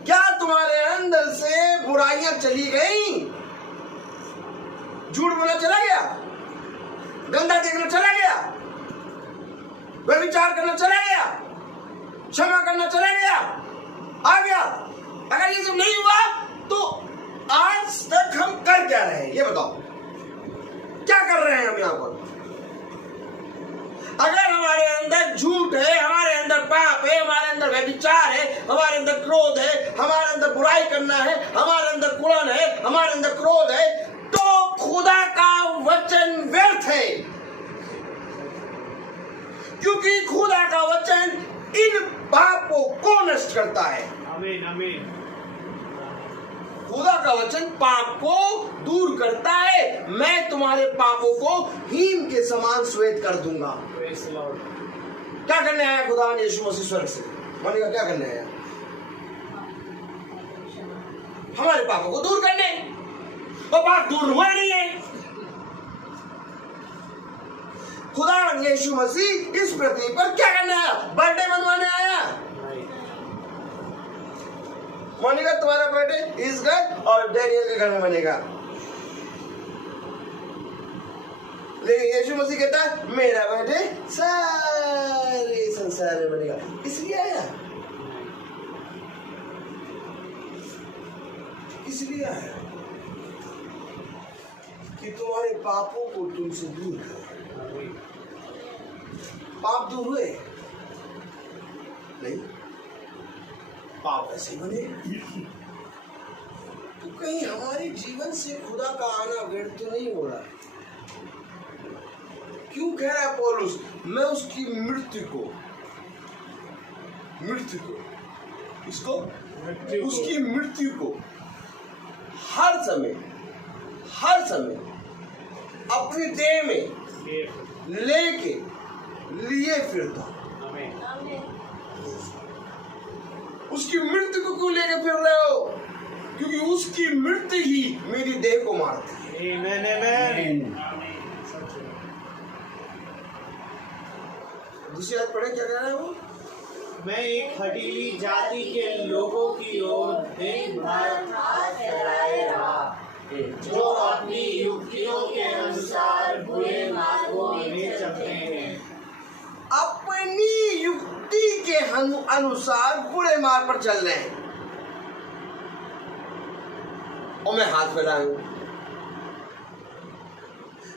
क्या तुम्हारे अंदर से बुराइयां चली गई? झूठ बोलना चला गया, गंदा देखना चला गया, व्यभिचार करना चला गया, क्षमा करना चला गया, आ गया? अगर ये सब नहीं हुआ तो आज तक हम कर क्या रहे हैं? ये बताओ, क्या कर रहे हैं हम यहाँ पर? अगर हमारे अंदर झूठ है, हमारे अंदर पाप है, हमारे अंदर व्यभिचार है, हमारे अंदर क्रोध है, हमारे अंदर बुराई करना है, हमारे अंदर कुड़न है, हमारे अंदर क्रोध है, तो खुदा का वचन व्यर्थ है। क्योंकि खुदा का वचन इन पापों को नष्ट करता है। आमीन, आमीन। खुदा का वचन पाप को दूर करता है। मैं तुम्हारे पापों को हिम के समान श्वेत कर दूंगा। Praise the Lord. क्या करने आया खुदा ने यीशु मसीह स्वर्ग से? मानेगा क्या करने आया? हमारे पापों को दूर करने। और पाप दूर हुआ नहीं है। खुदा यीशु मसीह इस पृथ्वी पर क्या करने आया? बर्थडे मनवाने आया। मानेगा तुम्हारा बर्थडे इस घर और डैनियल के घर में बनेगा। लेकिन यीशु मसीह कहता है मेरा बर्थडे सारे संसार में बनेगा। इसलिए आया, इसलिए आया कि तुम्हारे पापों को तुमसे दूर करो। पाप दूर हुए नहीं, पाप ऐसे बने। तो कहीं हमारे जीवन से खुदा का आना व्यर्थ तो नहीं हो रहा है? क्यों कह रहा है पौलुस? मैं उसकी मृत्यु को इसको उसकी मृत्यु को हर समय अपनी देह में लेके लिए फिरता। उसकी मृत्यु को क्यों लेके फिर रहे हो? क्योंकि उसकी मृत्यु ही मेरी देह को मारती है। Amen, amen. दूसरी बात पढ़े, क्या कह रहा है वो? मैं एक हठीली जाति के लोगों की ओर दिन भर हाथ फैलाए रहा, जो अपनी युक्तियों के अनुसार बुरे मार्गों में चलते हैं। अपनी युक्ति के अनुसार बुरे मार्ग पर चल रहे हैं। और मैं हाथ फैलाऊं,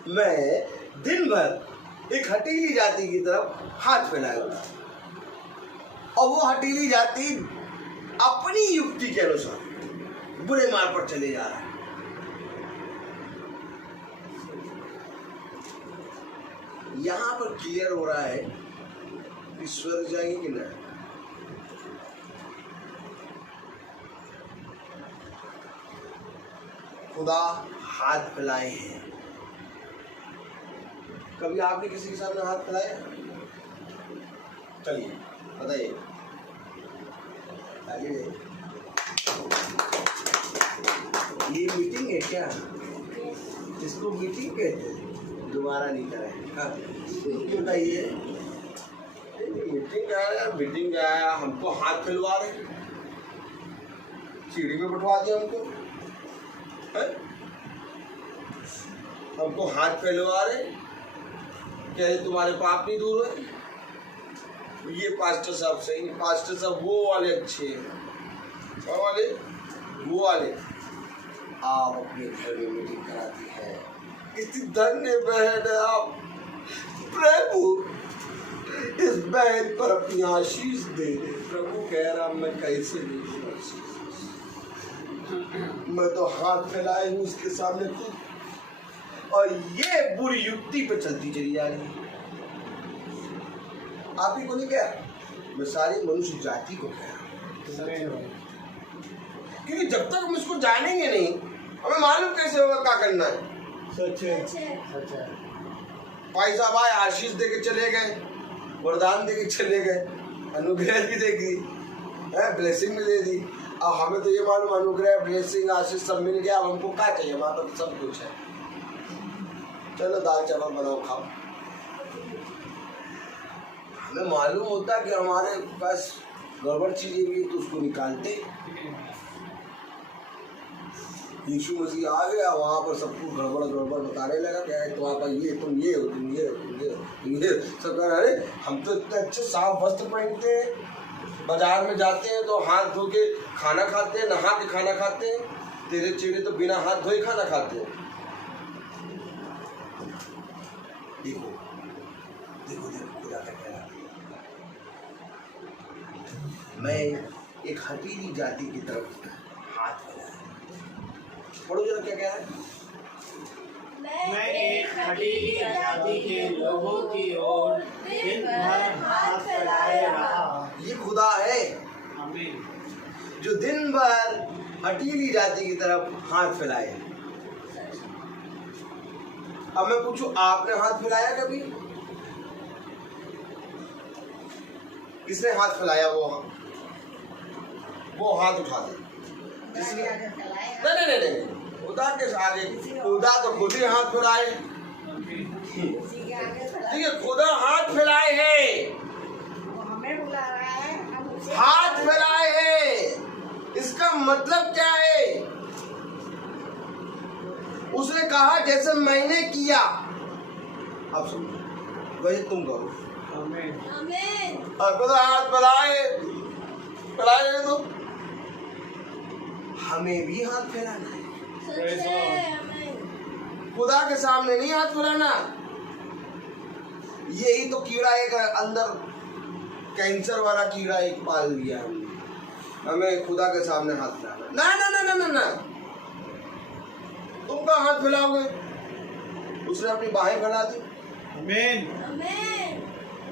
मैं दिन भर एक हठीली जाति की तरफ हाथ फैलाऊंगा, और वो हठीली जाति अपनी युक्ति के अनुसार बुरे मार्ग पर चले जा रहा है। यहां पर क्लियर हो रहा है कि स्वर्ग जाएंगे कि नहीं। खुदा हाथ फैलाए हैं। कभी आपने किसी के सामने हाथ फैलाया? चलिए बताइए। ये मीटिंग है क्या? इसको मीटिंग कहते हैं। दोबारा नहीं करें। हाँ बताइए, मीटिंग आया, हमको हाथ फैलवा रहे, सीढ़ी पे बैठवा दिया हमको हाथ फैलवा रहे, कह रहे तुम्हारे पाप नहीं दूर हुए। ये पास्टर साहब सही नहीं, पास्टर साहब वो वाले अच्छे हैं। वो वाले आप अपने घर में मीटिंग कराती है। कितनी धन्य बहन है आप। प्रभु इस बहन पर अपनी आशीष दे दे। प्रभु कह रहा मैं कैसे नहीं दूं आशीष। मैं तो हाथ फैलाए हूँ उसके सामने खुद, और ये बुरी युक्ति पे चलती चली जा रही है। आप ही को नहीं कह रहा, मैं सारी मनुष्य जाति को कह रहा हूँ। क्योंकि जब तक हम इसको जानेंगे नहीं, हमें मालूम कैसे होगा क्या करना है। सच है। भाई साहब आए, आशीष दे के चले गए, वरदान दे के चले गए, अनुग्रह भी दे दी, ब्लेसिंग भी दे दी। अब हमें तो ये मालूम अनुग्रह ब्लेसिंग आशीष सब मिल गया, अब हमको क्या चाहिए, हमारे पास सब कुछ है। चलो दाल चावल बनाओ खाओ। हमें मालूम होता कि हमारे पास गड़बड़ चीजें भी तो उसको निकालते। यीशु मसीह आ गया, वहाँ पर सब कुछ गड़बड़ बताने लगा, क्या है तुम्हारा ये तुम ये हो, तुम ये हो, तुम ये सब कह रहे। अरे हम तो इतने अच्छे साफ वस्त्र पहनते हैं, बाजार में जाते हैं तो हाथ धो के खाना खाते हैं, नहा के खाना खाते हैं। तेरे चेहरे तो बिना हाथ धोए खाना खाते हैं। देखो देखो देखो खुदा का कहना, मैं एक हठीली जाति की तरफ हाथ फैलाया। पढ़ो जरा क्या कह रहा है। मैं एक हठीली जाति के लोगों की ओर दिन भर हाथ फैलाए रहा। ये खुदा है आमीन। जो दिन भर हठीली जाति की तरफ हाथ फैलाए। अब मैं पूछूं, आपने हाथ फैलाया कभी? किसने हाथ फैलाया? वो हाथ उठा दे। नहीं, खुदा के आगे, खुदा तो खुद ही हाथ फैलाए। ठीक है, खुदा हाथ फैलाए हैं, हाथ फैलाए हैं। इसका मतलब क्या है? उसने कहा जैसे मैंने किया, अब सुनो, वही तुम करो। और खुदा हाथ फैलाए तो हमें भी हाथ फैलाना है। खुदा के सामने नहीं हाथ फैलाना। यही तो कीड़ा एक अंदर कैंसर वाला कीड़ा एक पाल लिया हमने। हमें खुदा के सामने हाथ फैलाना ना ना ना ना ना। तुम कहाँ हाथ फैलाओगे? उसने अपनी बाहें फैला दी। आमीन।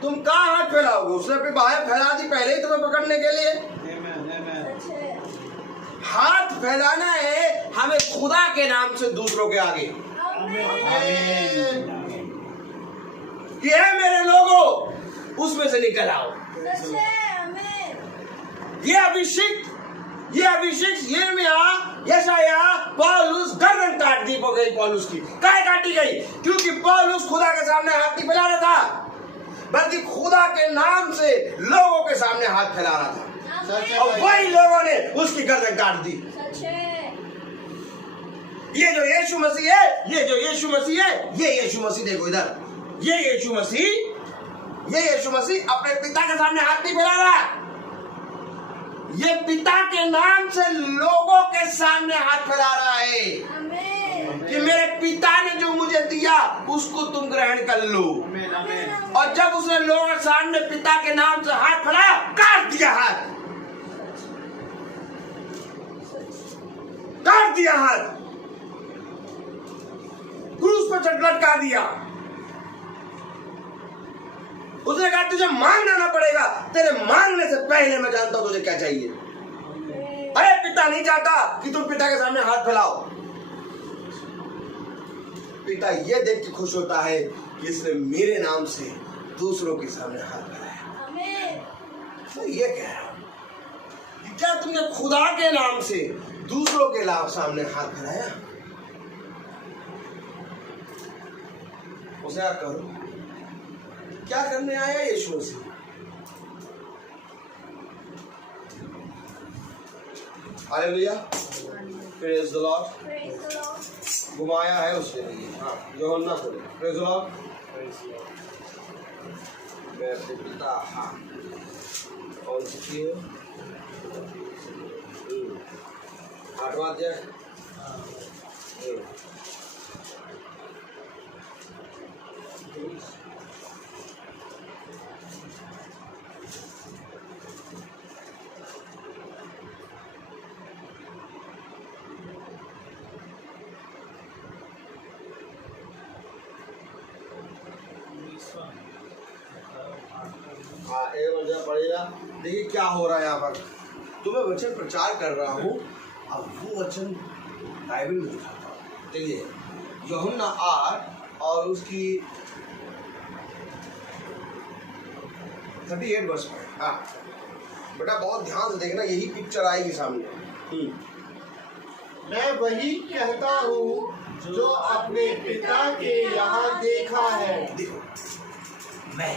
तुम कहाँ हाथ फैलाओगे? उसने अपनी बाहें फैला दी पहले ही तुम्हें पकड़ने के लिए। हाथ फैलाना है हमें खुदा के नाम से दूसरों के आगे। कि है मेरे लोगों, उसमें से निकल आओ। ये अभिषेक ये में यशाया पौलुस गर्दन काट दी गई। पौलुस की काहे काटी गई? क्योंकि पौलुस खुदा के सामने हाथ नहीं फैला रहा था, बल्कि खुदा के नाम से लोगों के सामने हाथ फैला रहा था। और वही लोगों ने उसकी गर्दन काट दी। ये जो यीशु मसीह है, ये यीशु मसीह देखो इधर, ये यीशु मसीह अपने पिता के सामने हाथ नहीं फैला रहा। ये पिता के नाम से लोगों के सामने हाथ फैला रहा है कि मेरे पिता ने जो मुझे दिया उसको तुम ग्रहण कर लो। और जब उसने लोगों के सामने पिता के नाम से हाथ फैलाया, काट दिया हाथ, क्रूस पर लटका दिया। उसने कहा तुझे मांगना ना पड़ेगा, तेरे मांगने से पहले मैं जानता हूं तुझे क्या चाहिए। अरे पिता नहीं चाहता कि तुम पिता के सामने हाथ फैलाओ। पिता ये देख के खुश होता है कि इसने मेरे नाम से दूसरों के सामने हाथ फैलाया। तो ये कह रहा हूं, क्या तुमने खुदा के नाम से दूसरों के सामने हाथ फैलाया? उसे करो, क्या करने आया यीशु मसीह? Hallelujah, praise the Lord. घुमाया है उसने। हाँ, यूहन्ना को प्रेज द लॉर्ड। मैं अपने पिता, हाँ छुट्टी हो 8वां अध्याय। हाँ, एक वजह पड़ेगा। देखिए क्या हो रहा है यहाँ पर। तो मैं वचन प्रचार कर रहा हूँ, अब वो वचन बाइबल में दिखाता हूँ। देखिए यूहन्ना 8 और उसकी 38 वर्ष पर। हाँ बेटा बहुत ध्यान से देखना, यही पिक्चर आएगी सामने। मैं वही कहता हूँ जो अपने पिता के यहाँ देखा है। देखो मैं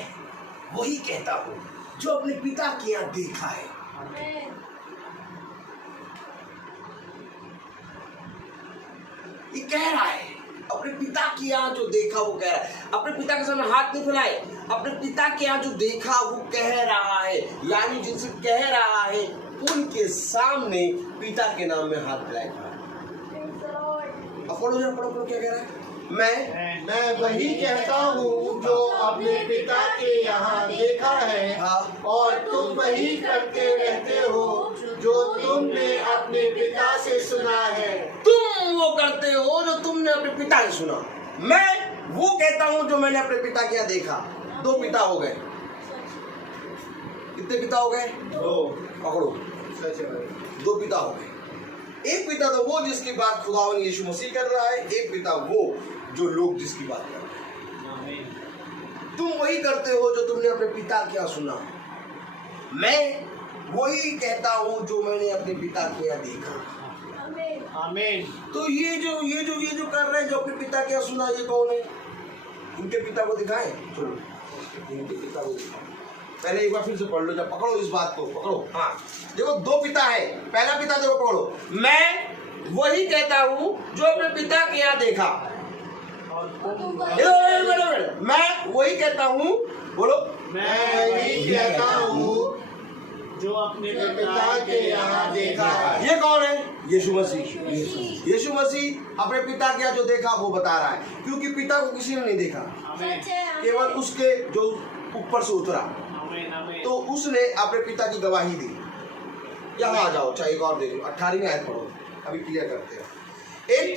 वही कहता हूँ जो अपने पिता के यहाँ देखा है। ये कह रहा है अपने पिता के यहाँ जो देखा वो कह रहा है। अपने पिता के सामने हाथ नहीं फैलाए, अपने पिता के यहाँ जो देखा वो कह रहा है, यानी जिनसे कह रहा है उनके सामने पिता के नाम में हाथ फैलाए। अब पढ़ो जरा, पढ़ो क्या कह रहा है। मैं वही कहता हूँ जो अपने पिता के यहाँ देखा है। हाँ। और तुम वही करते रहते हो जो तुमने अपने पिता से सुना है। तुम वो करते हो जो तुमने अपने पिता से सुना। मैं वो कहता हूँ जो मैंने अपने पिता के यहाँ देखा। 2 पिता हो गए। कितने पिता हो गए? 2। पकड़ो, सच है भाई। 2 पिता हो गए। एक पिता तो वो जिसकी बात खुदावन यीशु मसीह कर रहा है, एक पिता वो जो लोग जिसकी बात कर रहे हैं। तुम वही करते हो जो तुमने अपने पिता के यहाँ सुना। मैं वही कहता हूँ जो मैंने अपने पिता के यहाँ देखा। आमीन। तो ये जो कर रहे हैं, जो अपने पिता के यहाँ सुना, ये कौन है? इनके पिता को दिखाएं। चलो इनके पिता को दिखाएं। पहले एक बार फिर से पढ़ लो, जब पकड़ो इस बात को पकड़ो। हाँ देखो 2 पिता है। पहला पिता देखो, पकड़ो। मैं वही कहता हूँ जो अपने पिता के यहाँ देखा। मैं वही कहता हूँ, बोलो। मैं वही कहता हूँ जो अपने पिता के यहाँ देखा है। ये कौन है? यीशु मसीह। यीशु मसीह अपने पिता के यहाँ जो देखा वो बता रहा है, क्योंकि पिता को किसी ने नहीं देखा, केवल उसके जो ऊपर से उतरा। तो उसने अपने पिता की गवाही दी। यहाँ आ जाओ, चाहे एक और देख लो, 18वीं आयत पढ़ो, अभी क्लियर करते हैं। एक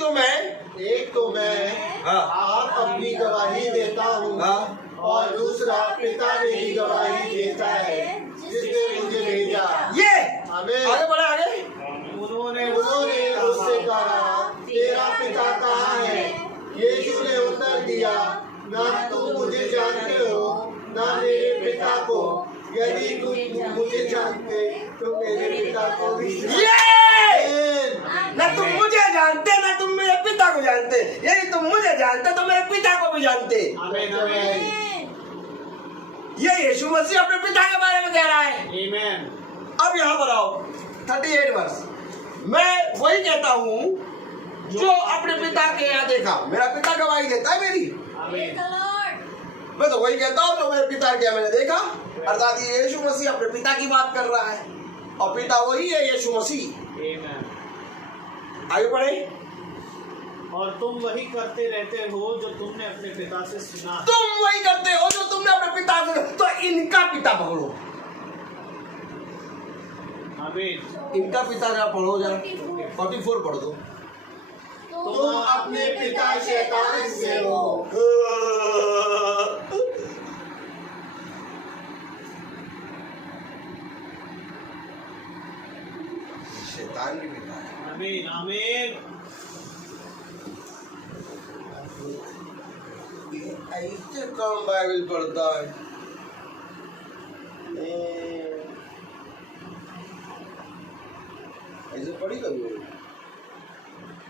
तो मैं हाँ आप अपनी गवाही देता हूँ। हाँ और दूसरा पिता मेरी गवाही देता है जिसने मुझे भेजा। ये आमीन। आगे बढ़े आगे। उन्होंने उससे कहा तेरा पिता कहाँ है? यीशु ने उत्तर दिया ना तुम मुझे जानते हो ना मेरे पिता को। यदि तुम मुझे जानते तो मेरे पिता को भी ना तुम मुझे जानते ना तुम मेरे पिता को जानते। यदि तुम मुझे जानते तो मेरे पिता को भी जानते। आमीन आमीन। ये यीशु मसीह अपने पिता के बारे में कह रहा है। आमीन। अब यहाँ पर आओ 38 वर्ष। मैं वही कहता हूँ जो अपने पिता के यहाँ देखा। मेरा पिता गवाही देता है मेरी। आमीन। मैं तो वही कहता हूँ जो मेरे पिता के यहाँ मैंने देखा। अर्थात ये यीशु मसीह अपने पिता की बात कर रहा है और पिता वही है यीशु मसीह। आमीन। आगे बढ़े। और तुम वही करते रहते हो जो तुमने अपने पिता से सुना। तुम वही करते हो जो तुमने अपने पिता से। तो इनका पिता पकड़ो। आमीन। इनका पिता जरा पढ़ो, जरा 44 पढ़ दो। तुम अपने पिता शैतान से हो। शैतान के पिता है। आमीन आमीन। ऐसे कौन बाइबल पढ़ता है? ऐसे पढ़ी कभी,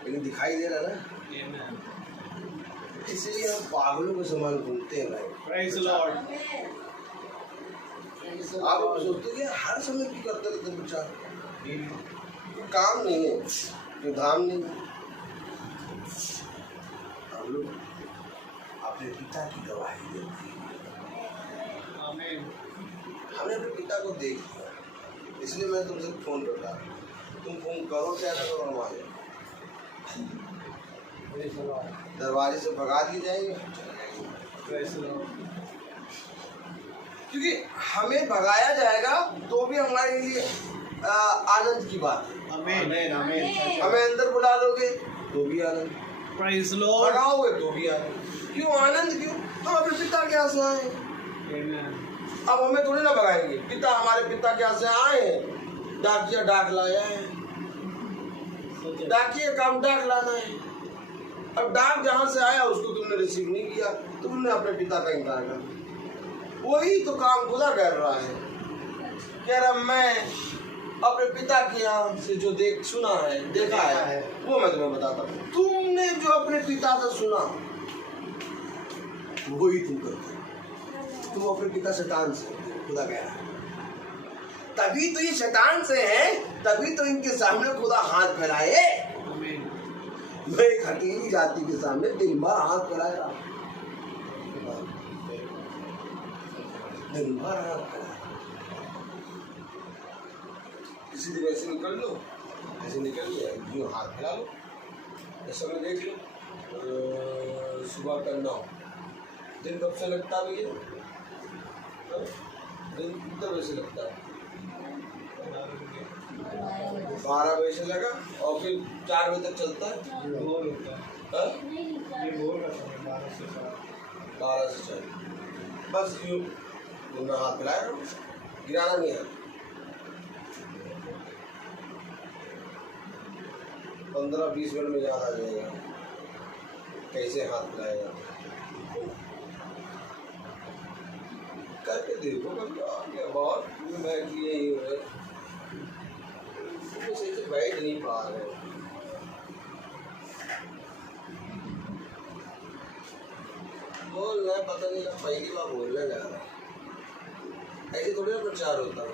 लेकिन दिखाई दे रहा ना, इसलिए हम पागलों के समान घूमते हैं भाई। Praise the Lord. आप सोचते कि हर समय की करते रहते बच्चा, ये काम नहीं है, जो धाम नहीं है। हम लोग अपने पिता की गवाही देते हैं। आमीन। हमने अपने पिता को देख लिया, इसलिए मैं तुमसे फोन कर रहा हूँ। तुम फोन करो क्या ना करो, हमारे दरवाजे से भगा दिए जाएंगे, क्योंकि हमें भगाया जाएगा तो भी हमारे लिए आनंद की बात है। आमीन आमीन। हमें अंदर बुला लोगे तो भी आनंद, प्रेज लॉर्ड। भगाओगे तो भी आनंद। क्यों आनंद? क्यों? तो अपने पिता के यहाँ से आए। अब हमें थोड़ी ना भगाएंगे। पिता, हमारे पिता के यहाँ से आए, डाकिया डाक लाया है, डाकिया काम डाक लाना है। अब डाक जहाँ से आया उसको तुमने रिसीव नहीं किया, तुमने अपने पिता का इनकार कर दिया। वही तो काम खुदा कर रहा है, कह रहा मैं अपने पिता के यहाँ से जो सुना है, देखा है, वो मैं तुम्हें बताता हूँ। तुमने जो अपने पिता से सुना वही तुम करते हो। तुम अपने पिता शैतान से, खुदा कह रहा है। तभी तो ये शैतान से है, तभी तो इनके सामने खुदा हाथ फैलाए। मैं एक हकीमी जाति के सामने दिन भर हाथ फैलाया, दिन भर हाथ फैलाया। किसी दिन ऐसे निकल लो, ऐसे निकल लिया, यूँ हाथ फैला लो, ऐसा में देख लो। सुबह का 9 दिन कब से लगता है भैया? दिन कितने बजे से लगता है? 12 बजे से लगा और फिर 4 बजे तक चलता है। 12 से 4 बस यूँ तुमने हाथ मिलाया, गिराना नहीं है। 15-20 मिनट में याद आ जाएगा कैसे हाथ मिलाएगा। करके देखो कभी, बहुत मैं किए ही हुए सही से बैठ नहीं पा रहे। बोलना पता नहीं लगा, पहली बार बोलने जा रहा। ऐसे थोड़ी ना प्रचार होता है।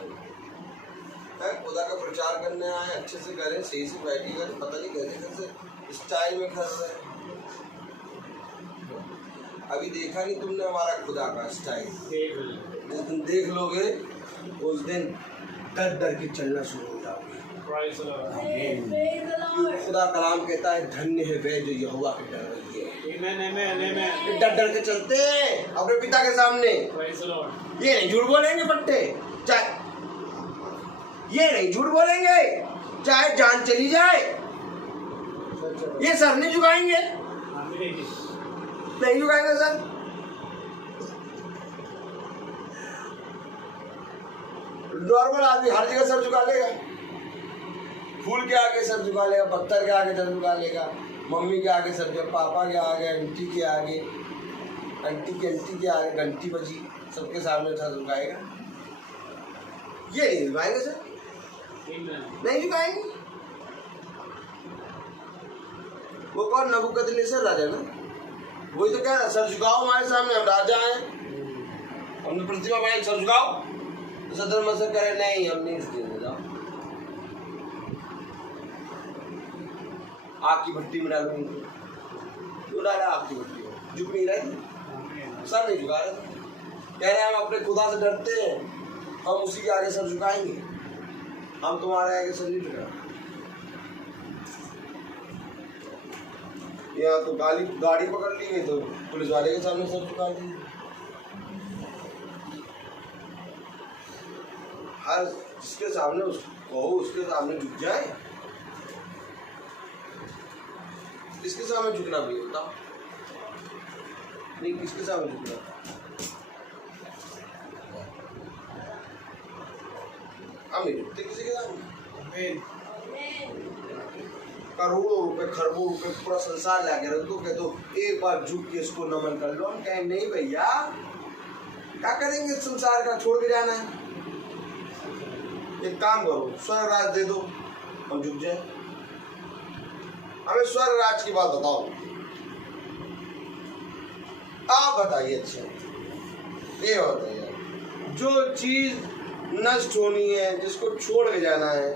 खुदा का प्रचार करने आए, अच्छे से करें, सही से बैठी करें, पता नहीं कैसे स्टाइल में कर रहे हैं। अभी देखा नहीं तुमने हमारा खुदा का स्टाइल? जिस दिन देख लोगे उस दिन डर डर के चलना शुरू हो जाओगे। खुदा कलाम कहता है धन्य है वे जो यहोवा के डर रही है। डर डर के चलते हैं अपने पिता के सामने। ये नहीं झूठ बोलेंगे पट्टे, चाहे ये नहीं झूठ बोलेंगे चाहे जान चली जाए। ये सर नहीं झुकाएंगे, नहीं झुकाएंगे सर। नॉर्मल आदमी हर जगह सर झुका लेगा, फूल के आगे सर झुका लेगा, पत्थर के आगे सर झुका लेगा, मम्मी के आगे सर झुका, पापा के आगे, आंटी के आगे, आंटी के आगे घंटी बजी, सबके सामने सर झुकाएगा। ये नहीं झुकाएंगे सर, नहीं झुकाएंगे। वो कौन? नबूकदनेस्सर राजा ना, वही तो कह रहा सर झुकाओ हमारे सामने, हम राजा हैं, हमने प्रतिमा बनाई, सर झुकाओ। सदर मसर करे नहीं, हम नहीं देंगे, जाओ आग की भट्टी में डालो उनको। क्यों डाला आग की भट्टी में? झुक नहीं रहे, सर नहीं झुका रहे। कह रहे हम अपने खुदा से डरते हैं, हम उसी के आगे सर झुकाएंगे, हम तुम्हारे आगे सर नहीं झुका। यहाँ तो गाड़ी पकड़ ली गई तो पुलिस वाले के सामने सर झुका दी। हर जिसके सामने उसको उसके सामने झुक जाए। किसके सामने झुकना भैया बताओ? नहीं, किसके सामने झुकना? हम नहीं झुकते किसी के सामने। करोड़ों रुपए, खरबों रुपए, पूरा संसार ला के रख दो, कह दो एक बार झुक के इसको नमन कर लो। हम कहें नहीं भैया, क्या करेंगे संसार का, छोड़ के जाना है। एक काम करो, स्वर्ग राज दे दो, हम झुक जाए। हमें स्वर्ग राज की बात बताओ, आप बताइए। अच्छा ये बताइए, जो चीज नष्ट होनी है, जिसको छोड़ के जाना है,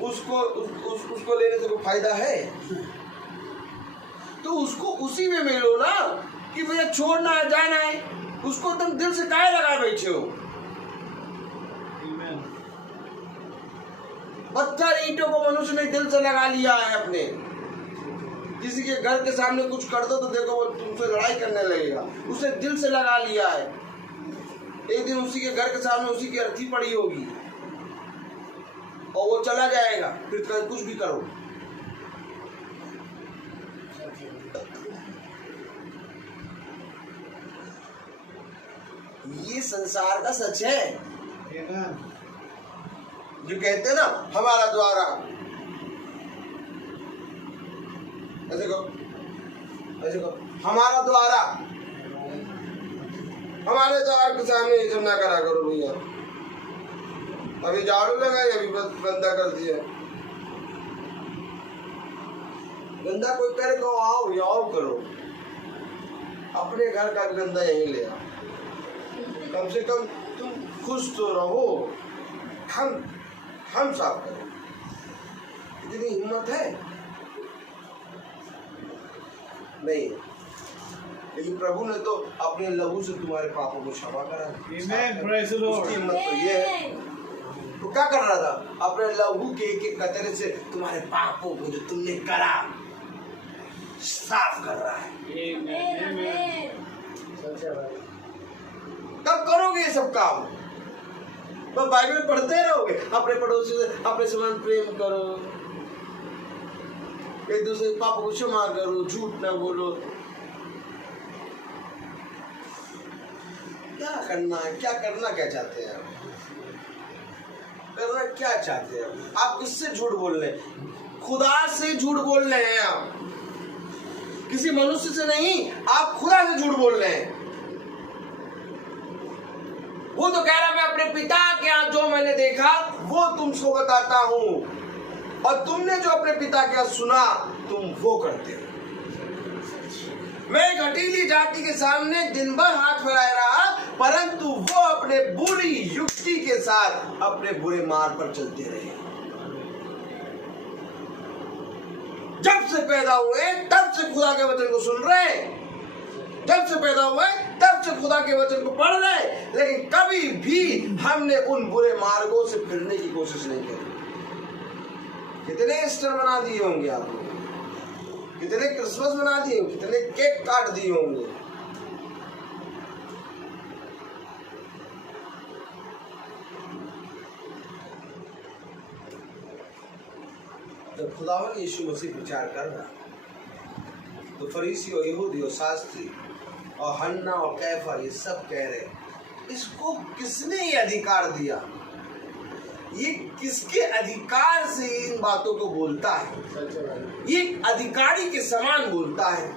उसको लेने से कोई फायदा है? तो उसको उसी में मिलो ना कि भैया छोड़ना है, जाना है। उसको तुम दिल से काहे लगाए बैठे हो? पत्थर ईंटों को मनुष्य ने दिल से लगा लिया है अपने। किसी के घर के सामने कुछ कर दो तो देखो वो तुमसे लड़ाई करने लगेगा, उसे दिल से लगा लिया है। एक दिन उसी के घर के सामने उसी की अर्थी पड़ी होगी और वो चला जाएगा, फिर कुछ भी करो। ये संसार का सच है। जो कहते हैं ना हमारा द्वारा, ऐसे कहो, ऐसे कहो, हमारा द्वारा, हमारे द्वार के सामने ये सब ना करा करो भैया। अभी झाड़ू लगाई, अभी गंदा कर दिया। गंदा कोई करे तो आओ या आओ करो, अपने घर का गंदा यहीं ले आओ। कम से कम तुम खुश तो रहो। हम साफ करें, इतनी हिम्मत है नहीं। लेकिन प्रभु ने तो अपने लहू से तुम्हारे पापों को क्षमा करा। उसकी हिम्मत तो ये है। तो क्या कर रहा था? अपने लहू के एक एक कतरे से तुम्हारे पापों को जो तुमने करा साफ कर रहा है। कब करोगे ये सब काम? बस बाइबल पढ़ते रहोगे? अपने पड़ोसी से अपने समान प्रेम करो, एक दूसरे के पापों को क्षमा करो, झूठ ना बोलो। क्या करना है? क्या करना क्या चाहते हैं आप? करना क्या चाहते हैं आप? किससे झूठ बोल रहे हैं? खुदा से झूठ बोल रहे हैं आप, किसी मनुष्य से नहीं। आप खुदा से झूठ बोल रहे हैं। वो तो कह रहा मैं अपने पिता के यहाँ जो मैंने देखा वो तुमको बताता हूं, और तुमने जो अपने पिता के यहाँ सुना तुम वो करते हो। मैं घटीली जाति के सामने दिन भर हाथ फैलाए रहा, परंतु वो अपने बुरी युक्ति के साथ अपने बुरे मार्ग पर चलते रहे। जब से पैदा हुए तब से खुदा के वचन को सुन रहे, जब से पैदा हुए तब से खुदा के वचन को पढ़ रहे, लेकिन कभी भी हमने उन बुरे मार्गों से फिरने की कोशिश नहीं की। कितने ईस्टर मना दिए होंगे आप लोग, कितने क्रिसमस मना दिए, कितने केक काट दिए होंगे। जब खुदावन यीशु मसीह प्रचार कर रहा तो फरीसी और यहूदी और शास्त्री और हन्ना और कैफा ये सब कह रहे इसको किसने ये अधिकार दिया? ये किसके अधिकार से इन बातों को बोलता है? ये अधिकारी के समान बोलता है।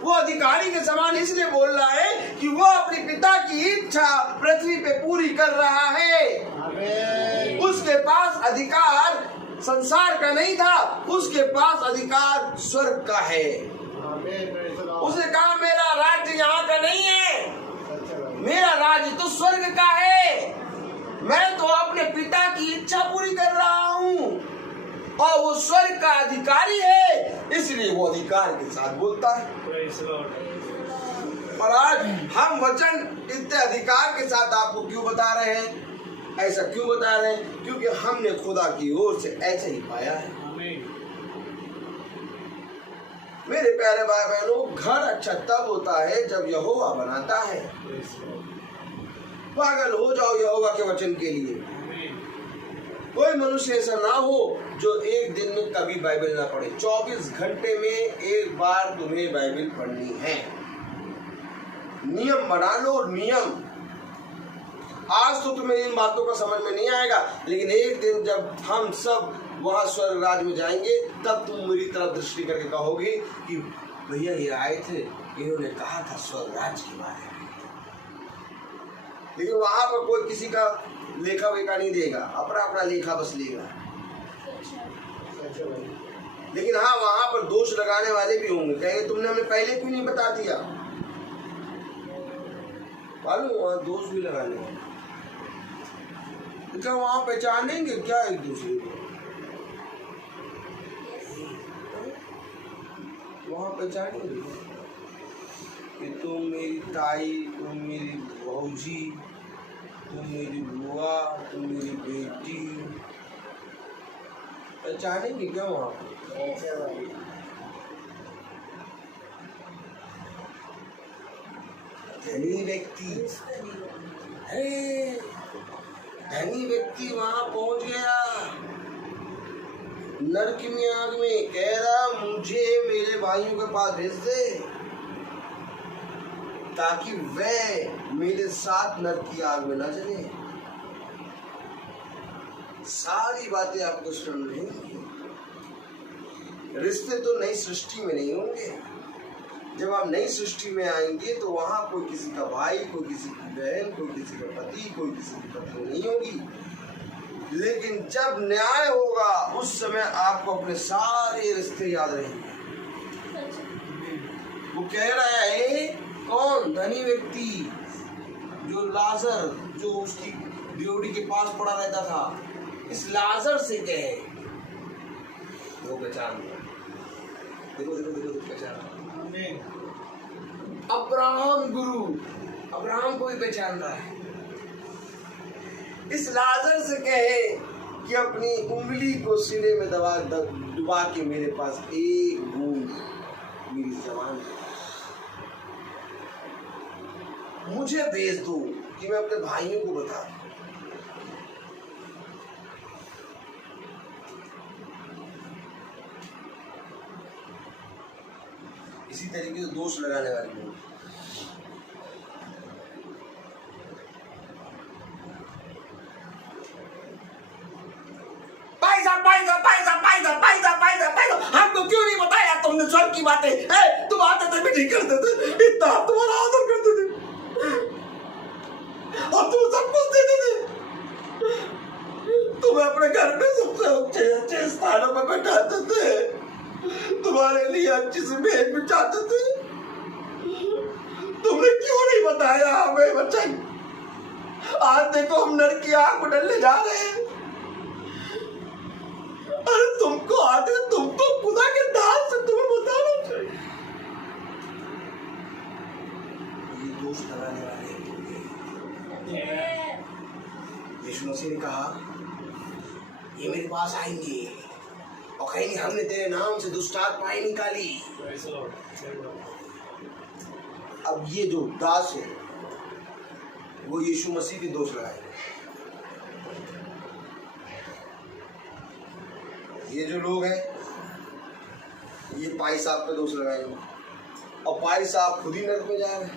वो अधिकारी के समान इसलिए बोल रहा है कि वो अपने पिता की इच्छा पृथ्वी पे पूरी कर रहा है। उसके पास अधिकार संसार का नहीं था, उसके पास अधिकार स्वर्ग का है। उसने कहा मेरा राज्य यहाँ का नहीं है, मेरा राज्य तो स्वर्ग का है। मैं तो अपने पिता की इच्छा पूरी कर रहा हूँ, और वो स्वर्ग का अधिकारी है, इसलिए वो अधिकार के साथ बोलता है। और आज हम वचन इतने अधिकार के साथ आपको क्यों बता रहे हैं? ऐसा क्यों बता रहे हैं? क्योंकि हमने खुदा की ओर से ऐसे ही पाया है। मेरे प्यारे भाई बहनों, घर अच्छा तब होता है जब यहोवा बनाता है। पागल हो जाओ यहोवा के वचन के लिए। कोई मनुष्य ऐसा ना हो जो एक दिन में कभी बाइबल ना पढ़े। 24 घंटे में एक बार तुम्हें बाइबल पढ़नी है। नियम बना लो, नियम। आज तो तुम्हें इन बातों का समझ में नहीं आएगा, लेकिन एक दिन जब हम सब वहां स्वर्ग राज में जाएंगे तब तुम मेरी तरफ दृष्टि करके कहोगे कि भैया ये आए थे, इन्होंने कहा था स्वर्ग राज के बारे में। लेकिन वहां पर कोई किसी का लेखा वेखा नहीं देगा, अपना अपना लेखा बस लेगा। लेकिन हाँ, वहां पर दोष लगाने वाले भी होंगे, कहेंगे तुमने हमें पहले क्यों नहीं बता दिया। मालूम वहां दोष भी लगाने वाले, क्या वहां पहचानेंगे क्या एक दूसरे को? वहां पहचानेंगे कि तुम मेरी ताई, तुम मेरी भौजी, तुम मेरी बुआ, तुम मेरी बेटी, पहचानेंगे क्या वहाँ पे? धनी व्यक्ति, धनी व्यक्ति वहां पहुंच गया, नरक में आग में, कह रहा मुझे मेरे भाइयों के पास भेज दे ताकि वह मेरे साथ नरक की आग में ना जले। सारी बातें आपको सुन रही, रिश्ते तो नई सृष्टि में नहीं होंगे। जब आप नई सृष्टि में आएंगे तो वहां कोई किसी का भाई, कोई किसी की बहन, कोई किसी का पति, कोई किसी की पत्नी नहीं होगी। लेकिन जब न्याय होगा उस समय आपको अपने सारे रिश्ते याद रहेंगे। वो कह रहा है, कौन? धनी व्यक्ति जो लाजर, जो उसकी ड्योढ़ी के पास पड़ा रहता था, इस लाजर से कहे वो पहचान। देखो देखो देखो पहचान। अब्राहम गुरु, अब्राहम को भी पहचान रहा है। इस लाजर से कहे कि अपनी उंगली को सिरे में डुबा के मेरे पास एक बूंद मेरी जबान मुझे भेज दो कि मैं अपने भाइयों को बता दूं। इसी तरीके से दोष लगाने वाले लोग, पैसा हमको क्यों नहीं बताया तुमने स्वर्ग की बातें? तुम आते थे भी ठीक करते थे, इतना तुम्हारा आदर करते थे और तुम सब कुछ देते थे। तुम्हें अपने घर में सबसे अच्छे स्थानों पर बैठाते थे, तुम्हारे लिए अच्छी से मेज बिछाते थे। तुमने क्यों नहीं बताया हमें बच्चा? आज देखो हम नरक की आग में डलने जा रहे हैं। अरे तुमको आते, तुम तो खुदा के दास से, तुम्हें बताना चाहिए। ये दोष लगाने वाले यीशु मसीह ने कहा, ये मेरे पास आएंगे और कहेंगे हमने तेरे नाम से दुष्ट आत्माएं निकाली। अब ये जो दास है वो यीशु मसीह के दोष लगाएंगे। ये जो लोग हैं ये पाई साहब पे दोष लगाएंगे और पाई साहब खुद ही नरक में जा रहे हैं,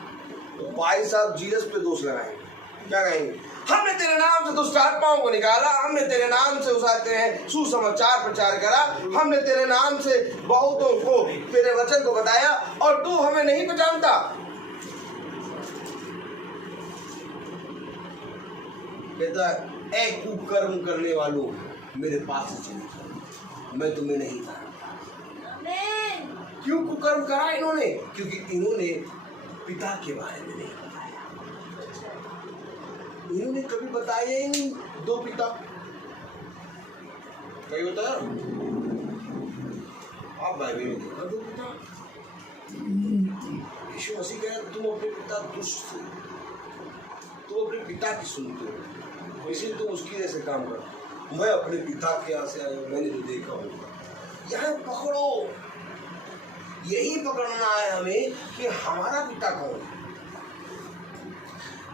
तो पाई साहब जीसस पे दोष लगाएंगे। क्या कहेंगे? हमने तेरे नाम से दुष्ट आत्माओं को निकाला, हमने तेरे नाम से उसाते हैं सुसमाचार प्रचार करा, हमने तेरे नाम से बहुतों को तेरे वचन को बताया और तू हमें नहीं पहचानता। कहता है, ऐ कुकर्म करने वालों मेरे पास से चले जाओ, मैं तुम्हें नहीं जानता। क्यों कुकर्म करा इन्होंने? क्योंकि इन्होंने पिता के बारे में नहीं बताया। इन्होंने कभी बताया ही नहीं दो पिता। कहीं बताया? आप बाइबल में देखा दो पिता। यीशु मसीह कह रहा तुम अपने पिता दुष्ट हो, तुम अपने पिता की सुनते हो, इसलिए तुम उसकी जैसे काम करो। मैं अपने पिता के यहाँ से आया, मैंने जो देखा होगा यहाँ पकड़ो। यही पकड़ना है हमें कि हमारा पिता कौन है।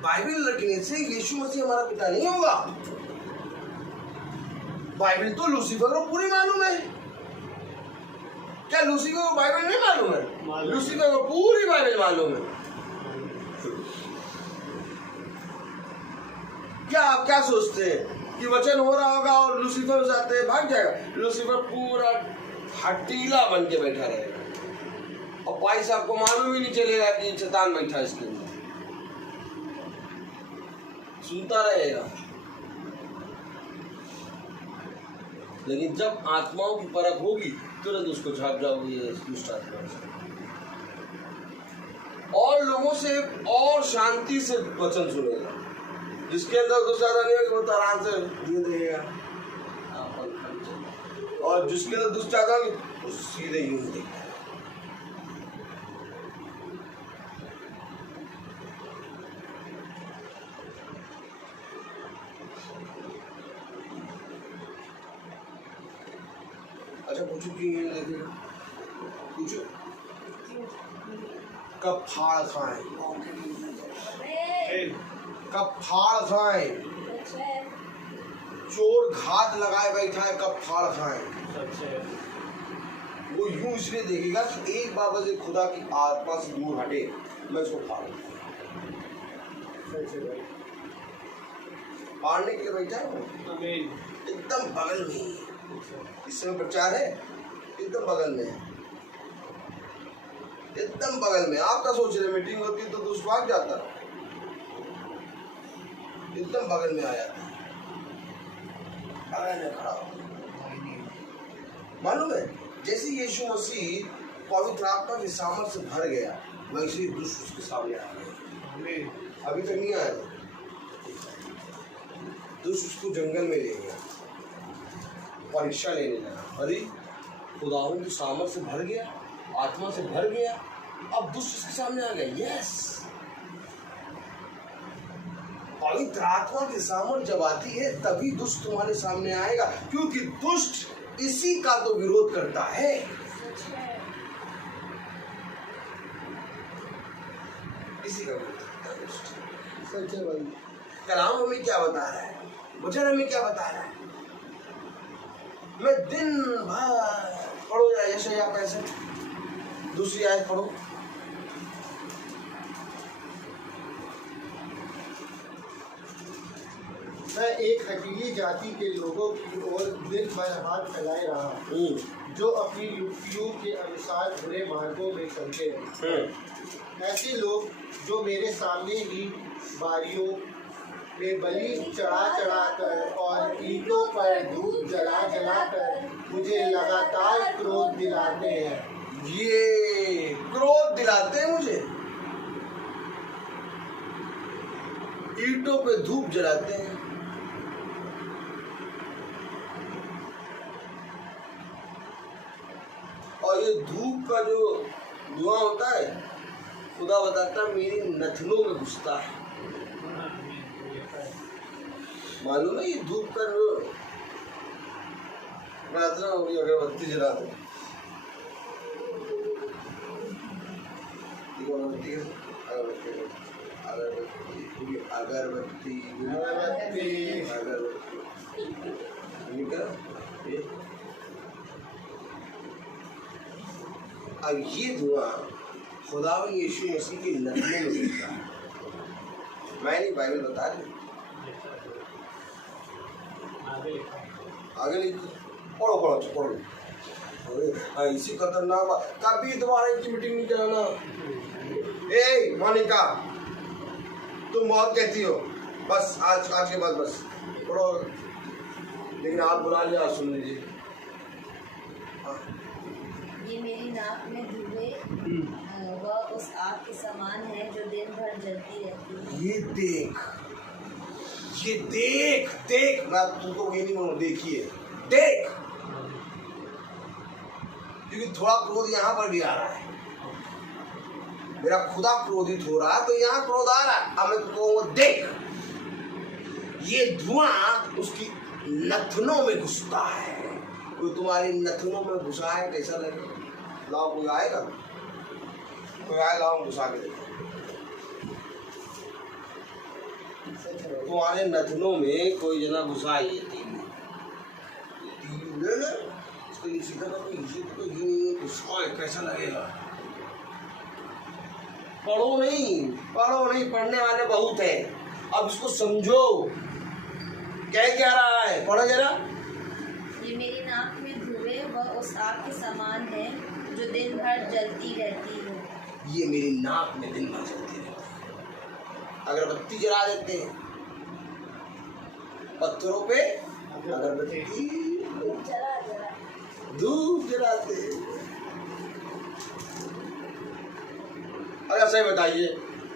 बाइबल रखने से यीशु मसीह हमारा पिता नहीं होगा। बाइबल तो लूसीफर को पूरी मालूम है। क्या लूसीफर को बाइबल नहीं मालूम है? लूसीफर को पूरी बाइबल मालूम है। क्या आप क्या सोचते हैं कि वचन हो रहा होगा और लूसीफर जाते हैं भाग जाएगा? लूसीफर पूरा हटीला बन के बैठा रहेगा और भाई साहब को मालूम ही नहीं चलेगा कि शैतान बैठा इसके अंदर, सुनता रहेगा। लेकिन जब आत्माओं की परख होगी तुरंत उसको झाप जाओगे दुष्ट आत्मा से, और लोगों से और शांति से वचन सुनेगा। जिसके अंदर दुष्ट आत्मा नहीं होगी वो तो आराम से धीरे देगा, और जिसके अंदर दुष्ट आत्मा वो सीधे यूं देगा। अच्छा पूछो क्यों ये देखेगा, पूछो कब फाड़ खाएं, कब फाड़ खाएं, चोर घात लगाए बैठा है कब फाड़ खाएं। वो यूं इसलिए देखेगा कि एक बार बस खुदा की आत्मा से दूर हटे, मैं इसको फाड़ूं। फाड़ने के लिए बैठा है वो, एकदम बगल में ही। इस समय प्रचार है, एकदम बगल में है, एकदम बगल में। आप क्या सोच रहे, मीटिंग होती तो दूसरा भाग जाता, एकदम बगल में आया, बगल में खड़ा। मालूम है, जैसे यीशु मसीह पवित्र आत्मा की सामर्थ से भर गया, वैसे ही दुष्ट उसके सामने आ गए। अभी तक नहीं आया, दुष्ट उसको जंगल में ले गया, परीक्षा लेने लगा। अरे खुदावंद की सामर्थ से भर गया, आत्मा से भर गया, अब दुष्ट उसके सामने आ गया। यस, पवित्र आत्मा की सामर्थ जब आती है तभी दुष्ट तुम्हारे सामने आएगा, क्योंकि दुष्ट इसी का तो विरोध करता है। इसी का विरोध करता है दुष्ट। सच है भाई। कलाम हमें क्या बता रहा है, वचन हमें क्या बता रहा है। मैं दिन भर पढ़ो यशायाह 65, दूसरी आयत पढ़ो। मैं एक हठीली जाति के लोगों की ओर दिन भर हाथ फैलाए रहा, जो अपनी युक्तियों के अनुसार बुरे मार्गों में चलते हैं। ऐसे लोग जो मेरे सामने ही बारियों में बलि चढ़ा चढ़ा कर और ईंटों पर धूप जला जला कर मुझे लगातार क्रोध दिलाते हैं। ये क्रोध दिलाते हैं मुझे, ईंटों पे धूप जलाते हैं। और ये धूप का जो धुआं होता है, खुदा बताता है मेरी नथनों में घुसता है। मालूम है, ये धूप का जो प्रार्थना होगी, अगरबत्ती जला दो, अगरबत्ती अगरबत्ती अगरबत्ती अगरबत्ती अगरबत्ती। अब ये धुआं खुदावन यीशु मसीह के नथनों में घुसता है। मैं नहीं, बाइबल बता रही। आगे लिखो, पढ़ो पढ़ो पढ़ो। अरे इसी खतरनाक बात, कभी दोबारा इनकी मीटिंग नहीं कराना। ए मोनिका, तुम बहुत कहती हो, बस आज के बाद बस पढ़ो, लेकिन आप बुला लिया, सुन लीजिए। ये मेरी नाक में धुएं वह उस आग के समान है जो दिन भर जलती रहती है। ये देख देख, मैं तुमको ये नहीं बोलूं, देखिए देख, क्योंकि थोड़ा क्रोध यहाँ पर भी आ रहा है। मेरा खुदा क्रोधित हो रहा है तो यहाँ क्रोध आ रहा है। अब मैं तुमको देख, ये धुआं उसकी नथनों में घुसता है। कोई तुम्हारी नथनों में घुसा है, कैसा लगे? लाओ, कोई आएगा, कोई आए, लाओ घुसा के देखो। तुम्हारे नथनों में कोई जना घुसा है, ले ले, इसको ये सीधा करो, इसी को ये घुसा, कैसा लगेगा? पढ़ो नहीं, पढ़ने वाले बहुत हैं। अब इसको समझो, क्या रहा है, पढ़ो जरा। ये मेरी नाक में धुएं वह उस आग के समान है जो दिन भर जलती रहती है। ये मेरी नाक में दिन भर जलती रहती है। अगरबत्ती जला देते हैं, पत्थरों पे अगरबत्ती, धूप जलाते हैं। अच्छा सही बताइए,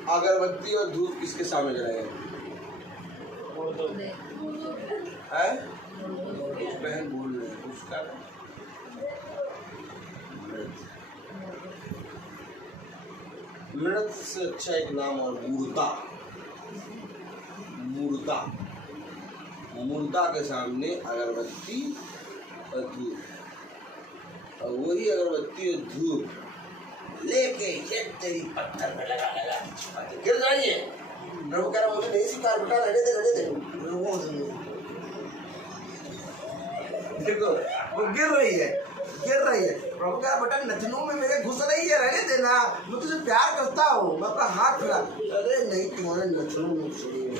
अगरबत्ती और धूप किसके सामने जलाएगा? है बहन बोल रहे हैं उसका मृत से अच्छा एक नाम और मुर्दा के सामने अगरबत्ती और धूप। और वही अगरबत्ती और धूप लेके ये तेरी पत्थर में लगा लगा के गिर रही है। प्रभु कह रहा मुझे नहीं सिखा बेटा, रहने दे। देखो वो गिर रही है। प्रभु कह रहा बेटा नथनों में मेरे घुस रही है, रहने देना, मैं तुझे प्यार करता हूँ। मैं अपना हाथ फिरा, अरे नहीं तुम्हारे नथनों में घुस रही है।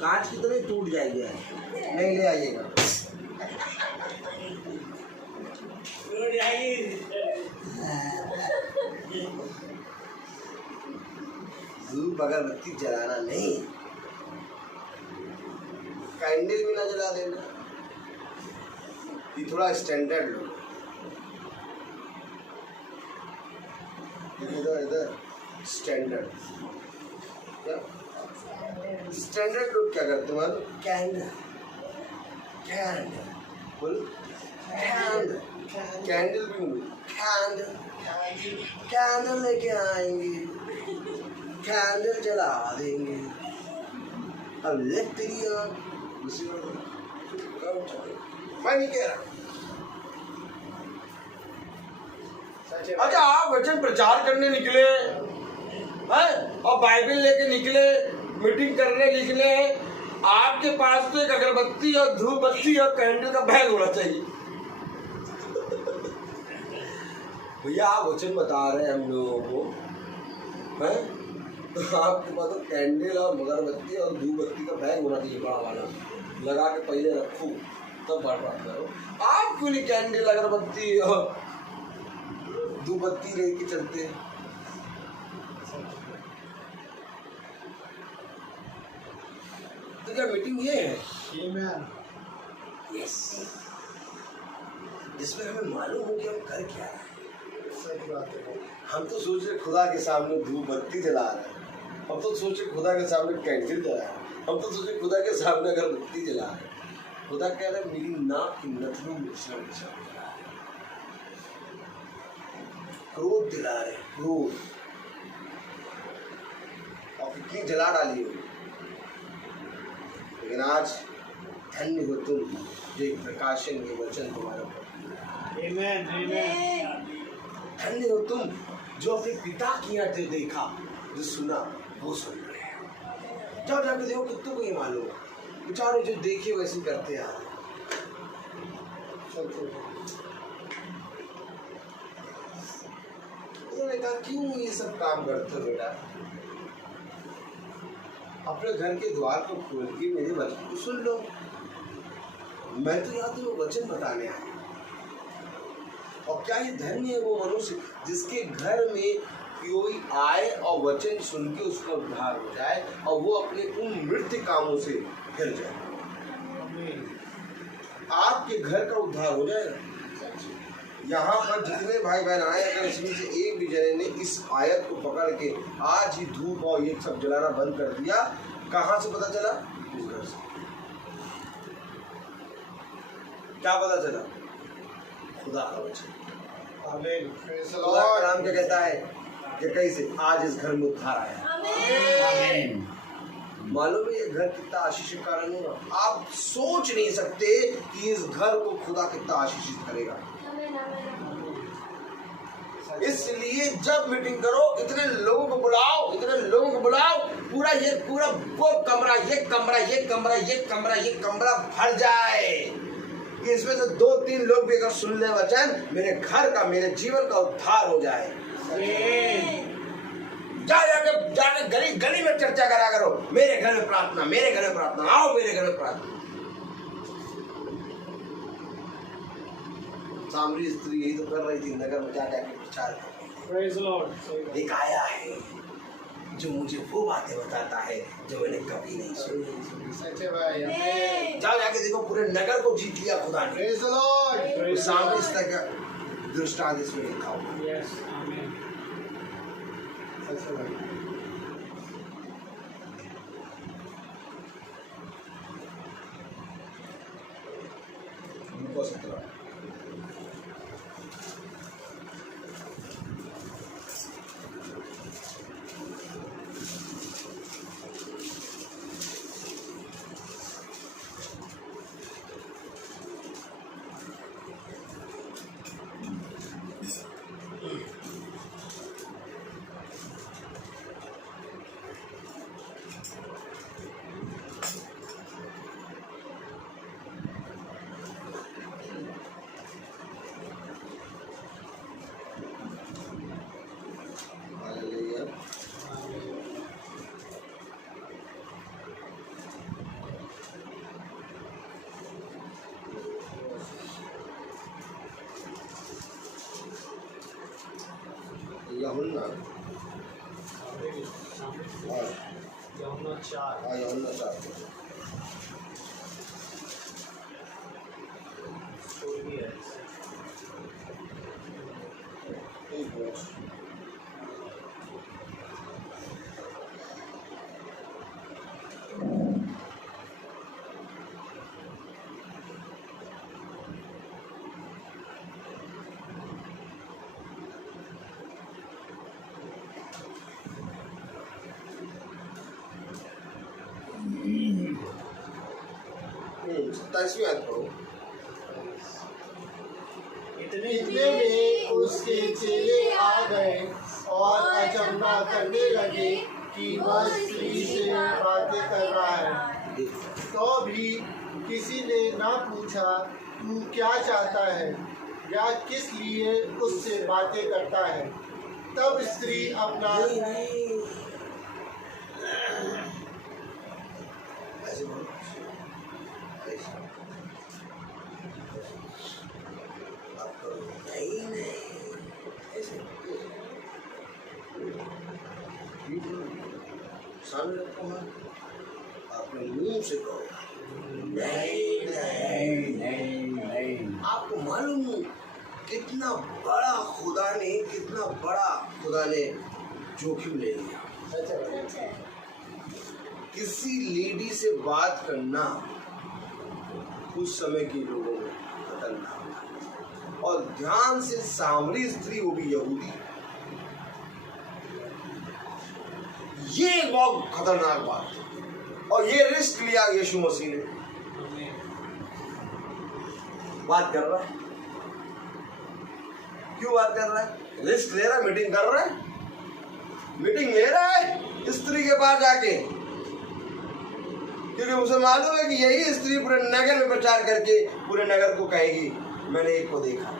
कांच की तरह टूट जाएगी, नहीं ले आइएगा। धूप अगरबत्ती जलाना नहीं, कैंडल भी ना जला देना। ये थोड़ा स्टैंडर्ड लो। इधर स्टैंडर्ड लोग क्या करते हैं? कैंडल बोल, कैंडल भी नहीं, कैंडल लेके आएंगे, कैंडल जला देंगे। अब ले तेरी मैं नहीं कह रहा। अच्छा आप वचन प्रचार करने निकले हैं और बाइबल लेके निकले, मीटिंग करने निकले, आपके पास तो एक अगरबत्ती और धूप बत्ती और कैंडल का बैग होना चाहिए। भैया आप वचन बता रहे हैं हम लोगों को, हैं? तो आपके पास तो कैंडल और अगरबत्ती और धूप बत्ती का बैग होना चाहिए, बड़ा वाला, लगा के पहले रखो तब बात करो। आप क्यों नहीं कैंडल अगरबत्ती और धूप बत्ती लेके चलते हैं? तो क्या मीटिंग ये है? यस, जिसमें हमें मालूम हो कि हम कर क्या रहे हैं। सही बात है। हम तो सोच रहे खुदा के सामने धूप बत्ती जला रहे हैं, हम तो सोच रहे खुदा के सामने कैंडल जला रहे हैं, हम तो सोच रहे खुदा के सामने अगरबत्ती जला रहे हैं। खुदा कह रहा है मेरी नाक की नथनों में शर्म जला रहे, क्रोध जला रहे, क्रोध, और कितनी जला डाली हो। लेकिन आज धन्य हो तुम जो एक प्रकाशन के वचन तुम्हारे ऊपर। आमीन, आमीन। धन्य हो तुम जो अपने पिता की यहाँ जो देखा, जो सुना, वो सुन रहे हैं। जाओ जाके देखो, कुत्तों को ये मालूम है, बेचारे जो देखे वैसे करते हैं। उन्होंने कहा क्यों ये सब काम करते हो बेटा? अपने घर के द्वार को खोल के मेरे वचन को सुन लो। मैं तो यहाँ तुम्हें वचन बताने आया। और क्या ये धन्य है वो मनुष्य जिसके घर में कोई आए और वचन सुन के उसका उद्धार हो जाए और वो अपने उन मृत कामों से फिर जाए। आपके घर का उद्धार हो जाएगा। यहाँ पर जितने भाई बहन आए, अगर इसमें से एक भी जने ने इस आयत को पकड़ के आज ही धूप और ये सब जलाना बंद कर दिया, कहाँ से पता चला? इस घर से। क्या पता चला? खुदा का वचन। खुदा का नाम क्या कहता है कि कैसे आज इस घर में उद्धार आया। मालूम है ये घर कितना आशीषित कारण होगा? आप सोच नहीं सकते कि इस घर को खुदा कितना आशीषित करेगा। इसलिए जब मीटिंग करो इतने लोगों को बुलाओ, इतने लोगों को बुलाओ, पूरा वो कमरा, ये कमरा, ये कमरा, ये कमरा, ये कमरा भर जाए। इसमें से 2-3 लोग भी अगर सुन ले वचन, मेरे घर का, मेरे जीवन का उद्धार हो जाए। जाके गली गली में चर्चा करा करो, मेरे घर में प्रार्थना, मेरे घर में प्रार्थना, आओ मेरे घर में प्रार्थना। सामरी स्त्री यही तो कर रही थी, नगर में जाके प्रचार कर रही थी। एक आया है जो मुझे वो बातें बताता है जो मैंने कभी नहीं सुनी। सच्चे भाई, जाओ जाके देखो, पूरे नगर को जीत लिया खुदा ने। Praise the Lord. सामरी स्त्री का दृष्टांत में लिखा हुआ। सच्चे भाई। उनको 17 प्रेज़ साथ में। एक मिनट। सत्ताईसवीं आयत पढ़ो। इतने में उसके चेले आ गए और अचंभा करने लगे कि वह स्त्री से बातें कर रहा है। तो भी किसी ने ना पूछा तू क्या चाहता है या किस लिए उससे बातें करता है। तब स्त्री अपना ऐसे बोलो। सामने रखो हाथ, अपने मुंह से कहो नहीं नहीं नहीं नहीं। आपको मालूम कितना बड़ा खुदा ने जोखिम ले लिया। किसी लेडी से बात करना उस समय के लोगों में खतरनाक, और ध्यान से सामरी स्त्री, वो भी यहूदी, ये बहुत खतरनाक बात है। और ये रिस्क लिया यीशु मसीह ने। बात कर रहा है, क्यों बात कर रहा है? रिस्क ले रहा है, मीटिंग कर रहा है, मीटिंग ले रहा है स्त्री के पास जाके, क्योंकि उसे मालूम है कि यही स्त्री पूरे नगर में प्रचार करके पूरे नगर को कहेगी मैंने एक को देखा।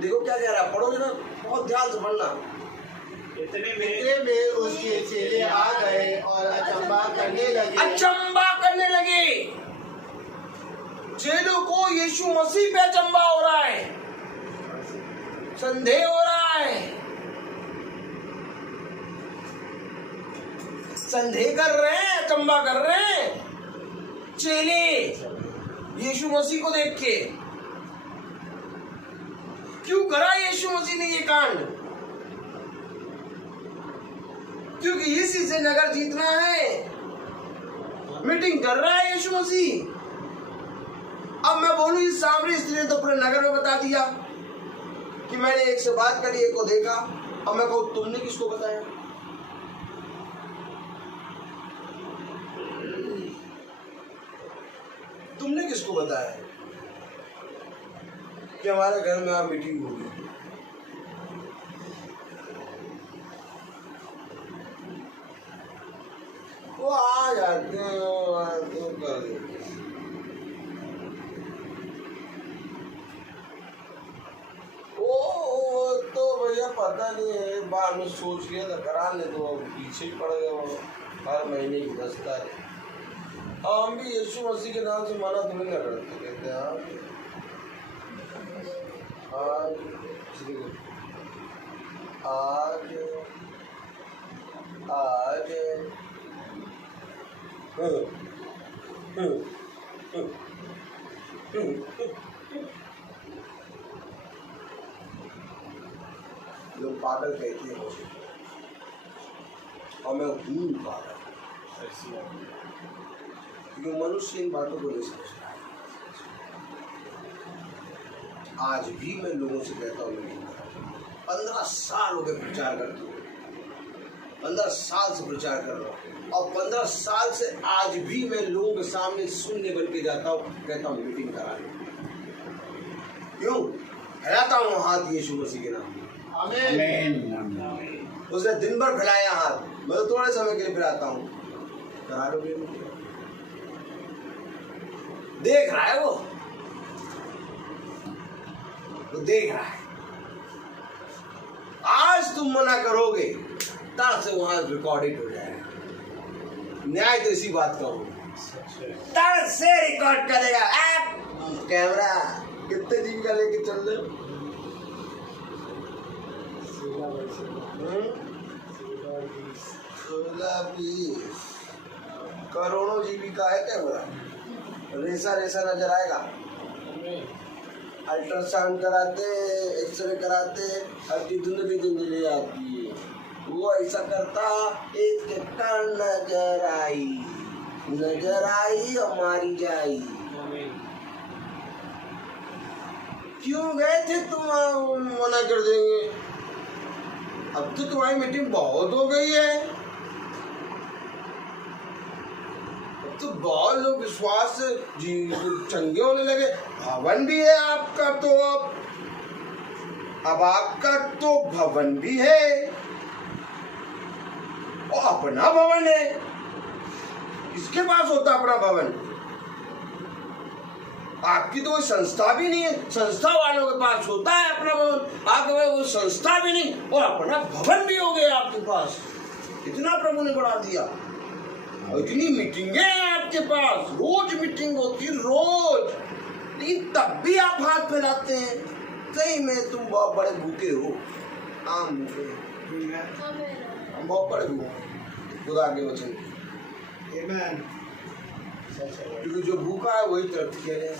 देखो क्या कह रहा है, पढ़ो जरा, बहुत ध्यान से पढ़ना। इतने में उसके चेले आ गए और अचंभा करने लगे। चेलों को यीशु मसीह पे अचंभा हो रहा है, संदेह हो रहा है, संदेह कर रहे हैं, अचंभा कर रहे हैं चेले यीशु मसीह को देख के। क्यों करा यीशु मसीह ने ये कांड? क्योंकि इसी से नगर जीतना है। मीटिंग कर रहा है यीशु मसीह। अब मैं बोलूं, इस सामरी स्त्री ने तो पूरे नगर में बता दिया कि मैंने एक से बात करी, एक को देखा। अब मैं कहूं तुमने किसको बताया? तुमने किसको बताया कि हमारे घर में आप मीटिंग होगी? वो आ जाते हैं कर देते। ओ तो भैया पता नहीं है, बाद में सोच लिया था करा ले, तो पीछे ही पड़ गए वो। हर महीने की दस्ता है। हम भी यीशु मसीह के नाम से माना थोड़ी ना करते, कहते हैं आज लोग पागल कहते हैं मुझे, और मैं हूँ पागल, क्योंकि मनुष्य इन बातों को नहीं समझता। आज भी मैं लोगों से कहता हूँ, 15 साल हो गए प्रचार करते हुए, 15 साल से प्रचार कर रहा हूँ, और 15 साल से आज भी मैं लोगों के सामने सुनने बन के जाता हूँ, कहता हूँ मीटिंग करा लो। क्यों? फैलाता हूँ हाथ यीशु मसीह के नाम में। आमीन। उसने दिन भर फैलाया हाथ, मैं तो थोड़े समय के लिए फैलाता हूँ। करा लो। देख रहा है वो देख रहा है। आज तुम मना करोगे, तब से वहां रिकॉर्डेड हो जाएगा। न्याय तो इसी बात का होगा, तब से रिकॉर्ड करेगा। कैमरा कितने जीबी का लेके चल रहे हो? अभी करोड़ों जीविका है क्या मेरा? रेसा रेसा नजर आएगा। अल्ट्रासाउंड कराते, एक्सरे कराते, हड्डी धुंधली धुंधली आती है। वो ऐसा करता, एक चट्टान नजर आई और मारी जाई। क्यों गए थे तुम? मना कर देंगे। अब तो तुम्हारी मीटिंग बहुत हो गई है, अब तो बहुत लोग विश्वास से जी चंगे होने लगे। भवन भी है आपका, तो अब आपका तो भवन भी है और अपना भवन है। किसके पास होता अपना भवन? आपकी तो कोई संस्था भी नहीं है, संस्था वालों के पास होता है अपना भवन। आपके पास कोई संस्था भी नहीं और अपना भवन भी हो गया आपके पास। इतना प्रभु ने बढ़ा दिया और इतनी मीटिंगें हैं आपके पास, रोज मीटिंग होती, रोज। लेकिन तब भी आप हाथ फैलाते हैं। सही में तुम बहुत बड़े भूखे हो, आम भूखे। हम बहुत बड़े भूखे खुदा के वचन। क्योंकि जो भूखा है वही तरफ कह रहे हैं।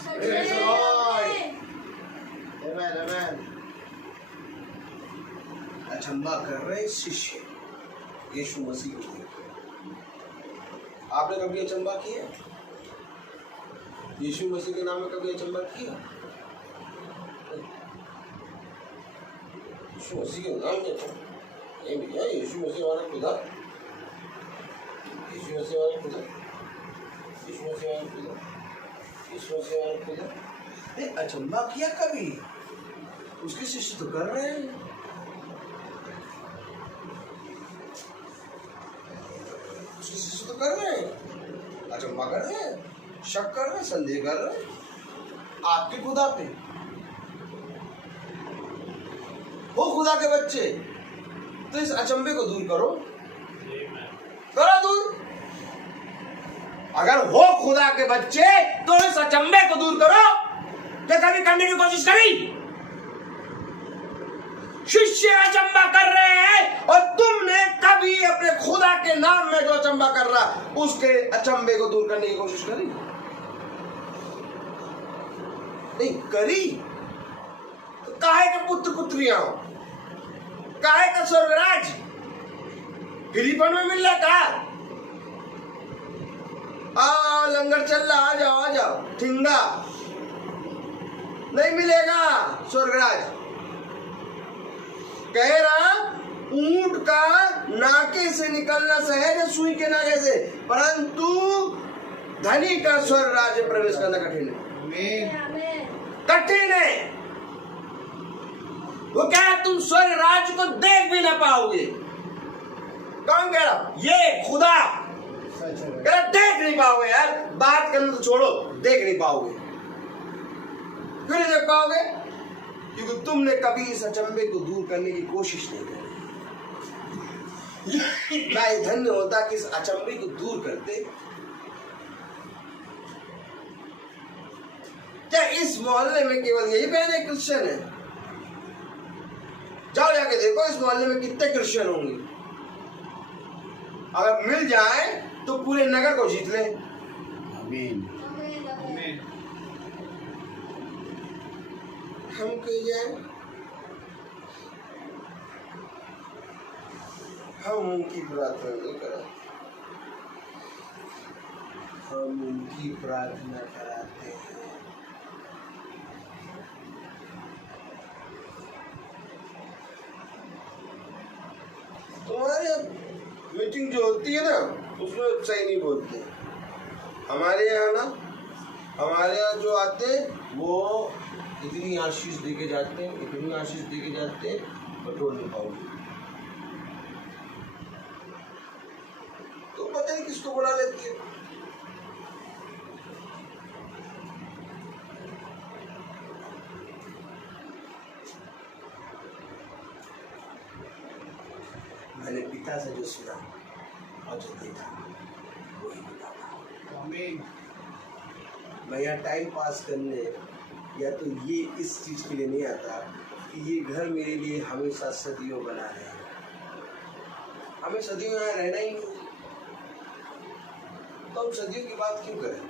अचंबा कर रहे शिष्य यीशु मसीह को देखकर। आपने कभी अचंबा किया? यीशु मसीह के नाम में कभी अचंबा किया? यीशु मसीह के नाम में भैया, यीशु मसीह हमारा खुदा, यीशु मसीह हमारा खुदा, यीशु मसीह हमारा खुदा, यीशु मसीह हमारा खुदा। नहीं अचंबा किया कभी? उसके शिष्य तो कर रहे हैं। उसके शिष्य तो कर रहे हैं, अचंबा कर रहे हैं, शक कर रहे हैं, संदेह कर रहे हैं आपके खुदा पे। हो खुदा के बच्चे, तो इस अचंबे को दूर करो, करो दूर। अगर हो खुदा के बच्चे तो इस अचंबे को दूर करो। क्या कभी करने की कोशिश करी? शिष्य अचंबा कर रहे हैं और तुमने कभी अपने खुदा के नाम में जो अचंबा कर रहा उसके अचंबे को दूर करने की कोशिश करी? नहीं करी। तो काहे के पुत्र पुत्रियां हो, काहे का स्वर्गराज गिरीपन में मिल रहा था? लंगर चल रहा, आ जाओ ठिंगा नहीं मिलेगा स्वर्गराज। कह रहा ऊंट का नाके से निकलना सहज है सुई के नाके से, परंतु धनी का स्वर्गराज में प्रवेश करना कठिन है। कठिन है। वो क्या है, तुम स्वर्गराज को देख भी ना पाओगे। कौन कह रहा? ये खुदा कह रहा देख नहीं पाओगे यार। बात करना तो छोड़ो, देख नहीं पाओगे। क्यों नहीं देख पाओगे? क्योंकि तुमने कभी इस अचंबे को दूर करने की कोशिश नहीं करी। मैं धन्य होता कि इस अचंबे को दूर करते। क्या इस मोहल्ले में केवल यही पहले क्रिश्चियन है? जाओ जाके देखो इस मोहल्ले में कितने क्रिश्चियन होंगे। अगर मिल जाए तो पूरे नगर को जीत ले। आमीन। हम कह जाए हम उनकी प्रार्थना नहीं करें, हम उनकी प्रार्थना कराते हैं। तुम्हारे मीटिंग जो होती है ना उसमें सही नहीं बोलते। हमारे यहाँ जो आते वो इतनी आशीष देके जाते हैं, इतनी आशीष देके जाते हैं, बटोर नहीं पाओगे। तो पता नहीं किसको बुला लेती है। मैंने पिता से जो सुना और जो देखा वही बताता। आमीन। मैं यहाँ टाइम पास करने या तो ये इस चीज के लिए नहीं आता कि ये घर मेरे लिए हमेशा सदियों बना है। हमें सदियों यहाँ रहना ही नहीं। हम सदियों की बात क्यों करें?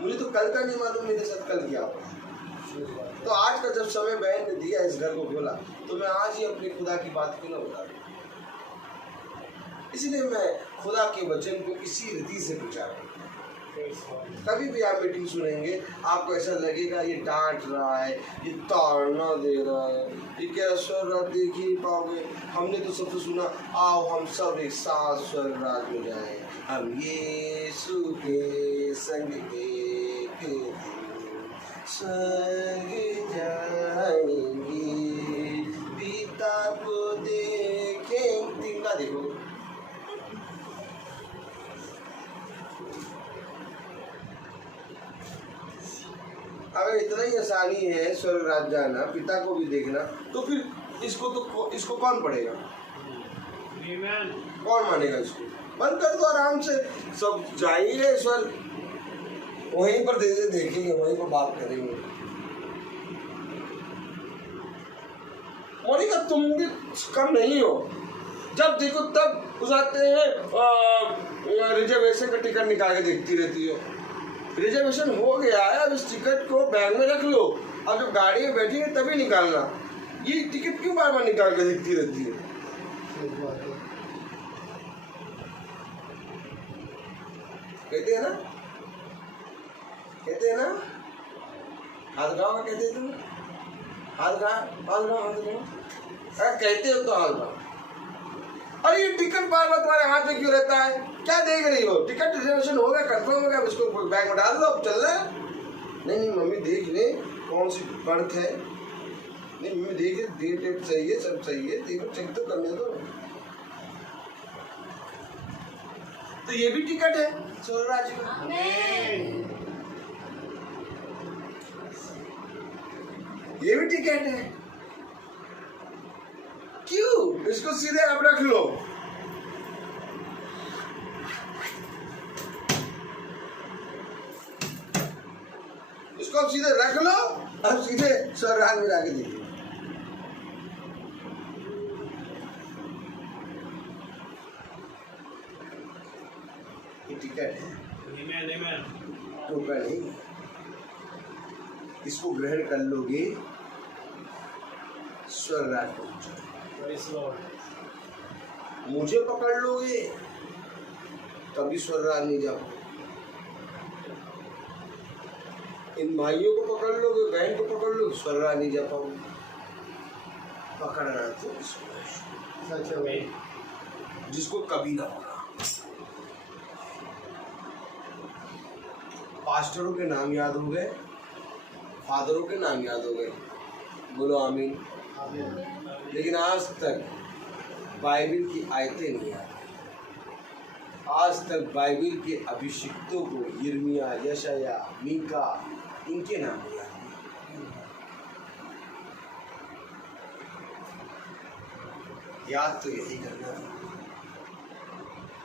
मुझे तो कल का नहीं मालूम मेरे साथ कल क्या होगा। तो आज का जब समय बहन ने दिया, इस घर को खोला, तो मैं आज ही अपनी खुदा की बात क्यों ना बता दूं? इसलिए मैं खुदा के वचन को इसी रीति से प्रचार। कभी भी आप मीटिंग सुनेंगे, आपको ऐसा लगेगा ये डांट रहा है, ये ताड़ना दे रहा है, ये क्या स्वर राज देख ही नहीं पाओगे। हमने तो सबसे सुना, आओ हम सब एक साथ स्वर राज में जाएं, हम यीशु के संग एक दिन संग जाएंगे, पिता को देखें। तिनका देखो, अगर इतना ही आसानी है स्वर्ग राज जाना, पिता को भी देखना, तो फिर इसको कौन पढ़ेगा? कौन मानेगा इसको? बंद कर दो आराम से, सब जाइए स्वर्ग, वहीं पर देखेंगे, वहीं पर बात करेंगे। मोनिका तुम भी कम नहीं हो, जब देखो तब उजाते हैं रिजर्वेशन का टिकट निकाल के देखती रहती हो। रिजर्वेशन हो गया है, अब इस टिकट को बैग में रख लो, अब जब गाड़ी में बैठेंगे तभी निकालना। ये टिकट क्यों बार बार निकाल के देखती रहती है? कहते हैं ना, कहते हैं ना, हाथ गाँव कहते हैं तुम, हाथ गाँव कहते हो तो हाथ गाँव। अरे ये टिकट बार बार तुम्हारे हाथ में क्यों रहता है? क्या देख रही हो? टिकट रिजर्वेशन हो गया, कंफर्म हो गया, उसको बैग में डाल दो, अब चल रहा है। नहीं मम्मी देख ले कौन सी बर्थ है, नहीं मम्मी देख ले, डेट सही है, सब सही है, देखो चेक तो करने दो। तो ये भी टिकट है स्वर्ग राज्य का। ये भी टिकट है। क्यों? इसको सीधे आप रख लो, इसको आप सीधे रख लो, अब सीधे स्वर्ग राज्य में जाके देखिए। ये टिकट है, टोकन नहीं। इसको ग्रहण कर लोगे, स्वर्ग राज्य पहुंचोगे। मुझे पकड़ लोगे कभी स्वर्ग राज्य नहीं जाओ। इन भाइयों को पकड़ लोगे, बहन को पकड़ लो, स्वर्ग राज्य नहीं जा पाओगे। पकड़ना तो इसको है जिसको कभी ना होगा। पास्टरों के नाम याद हो गए, फादरों के नाम याद हो गए, बोलो आमीन। लेकिन आज तक बाइबल की आयतें नहीं आती। आज तक बाइबल के अभिषिक्तों को यिर्मयाह, यशायाह, मीका, इनके नाम नहीं आते। याद तो यही करना,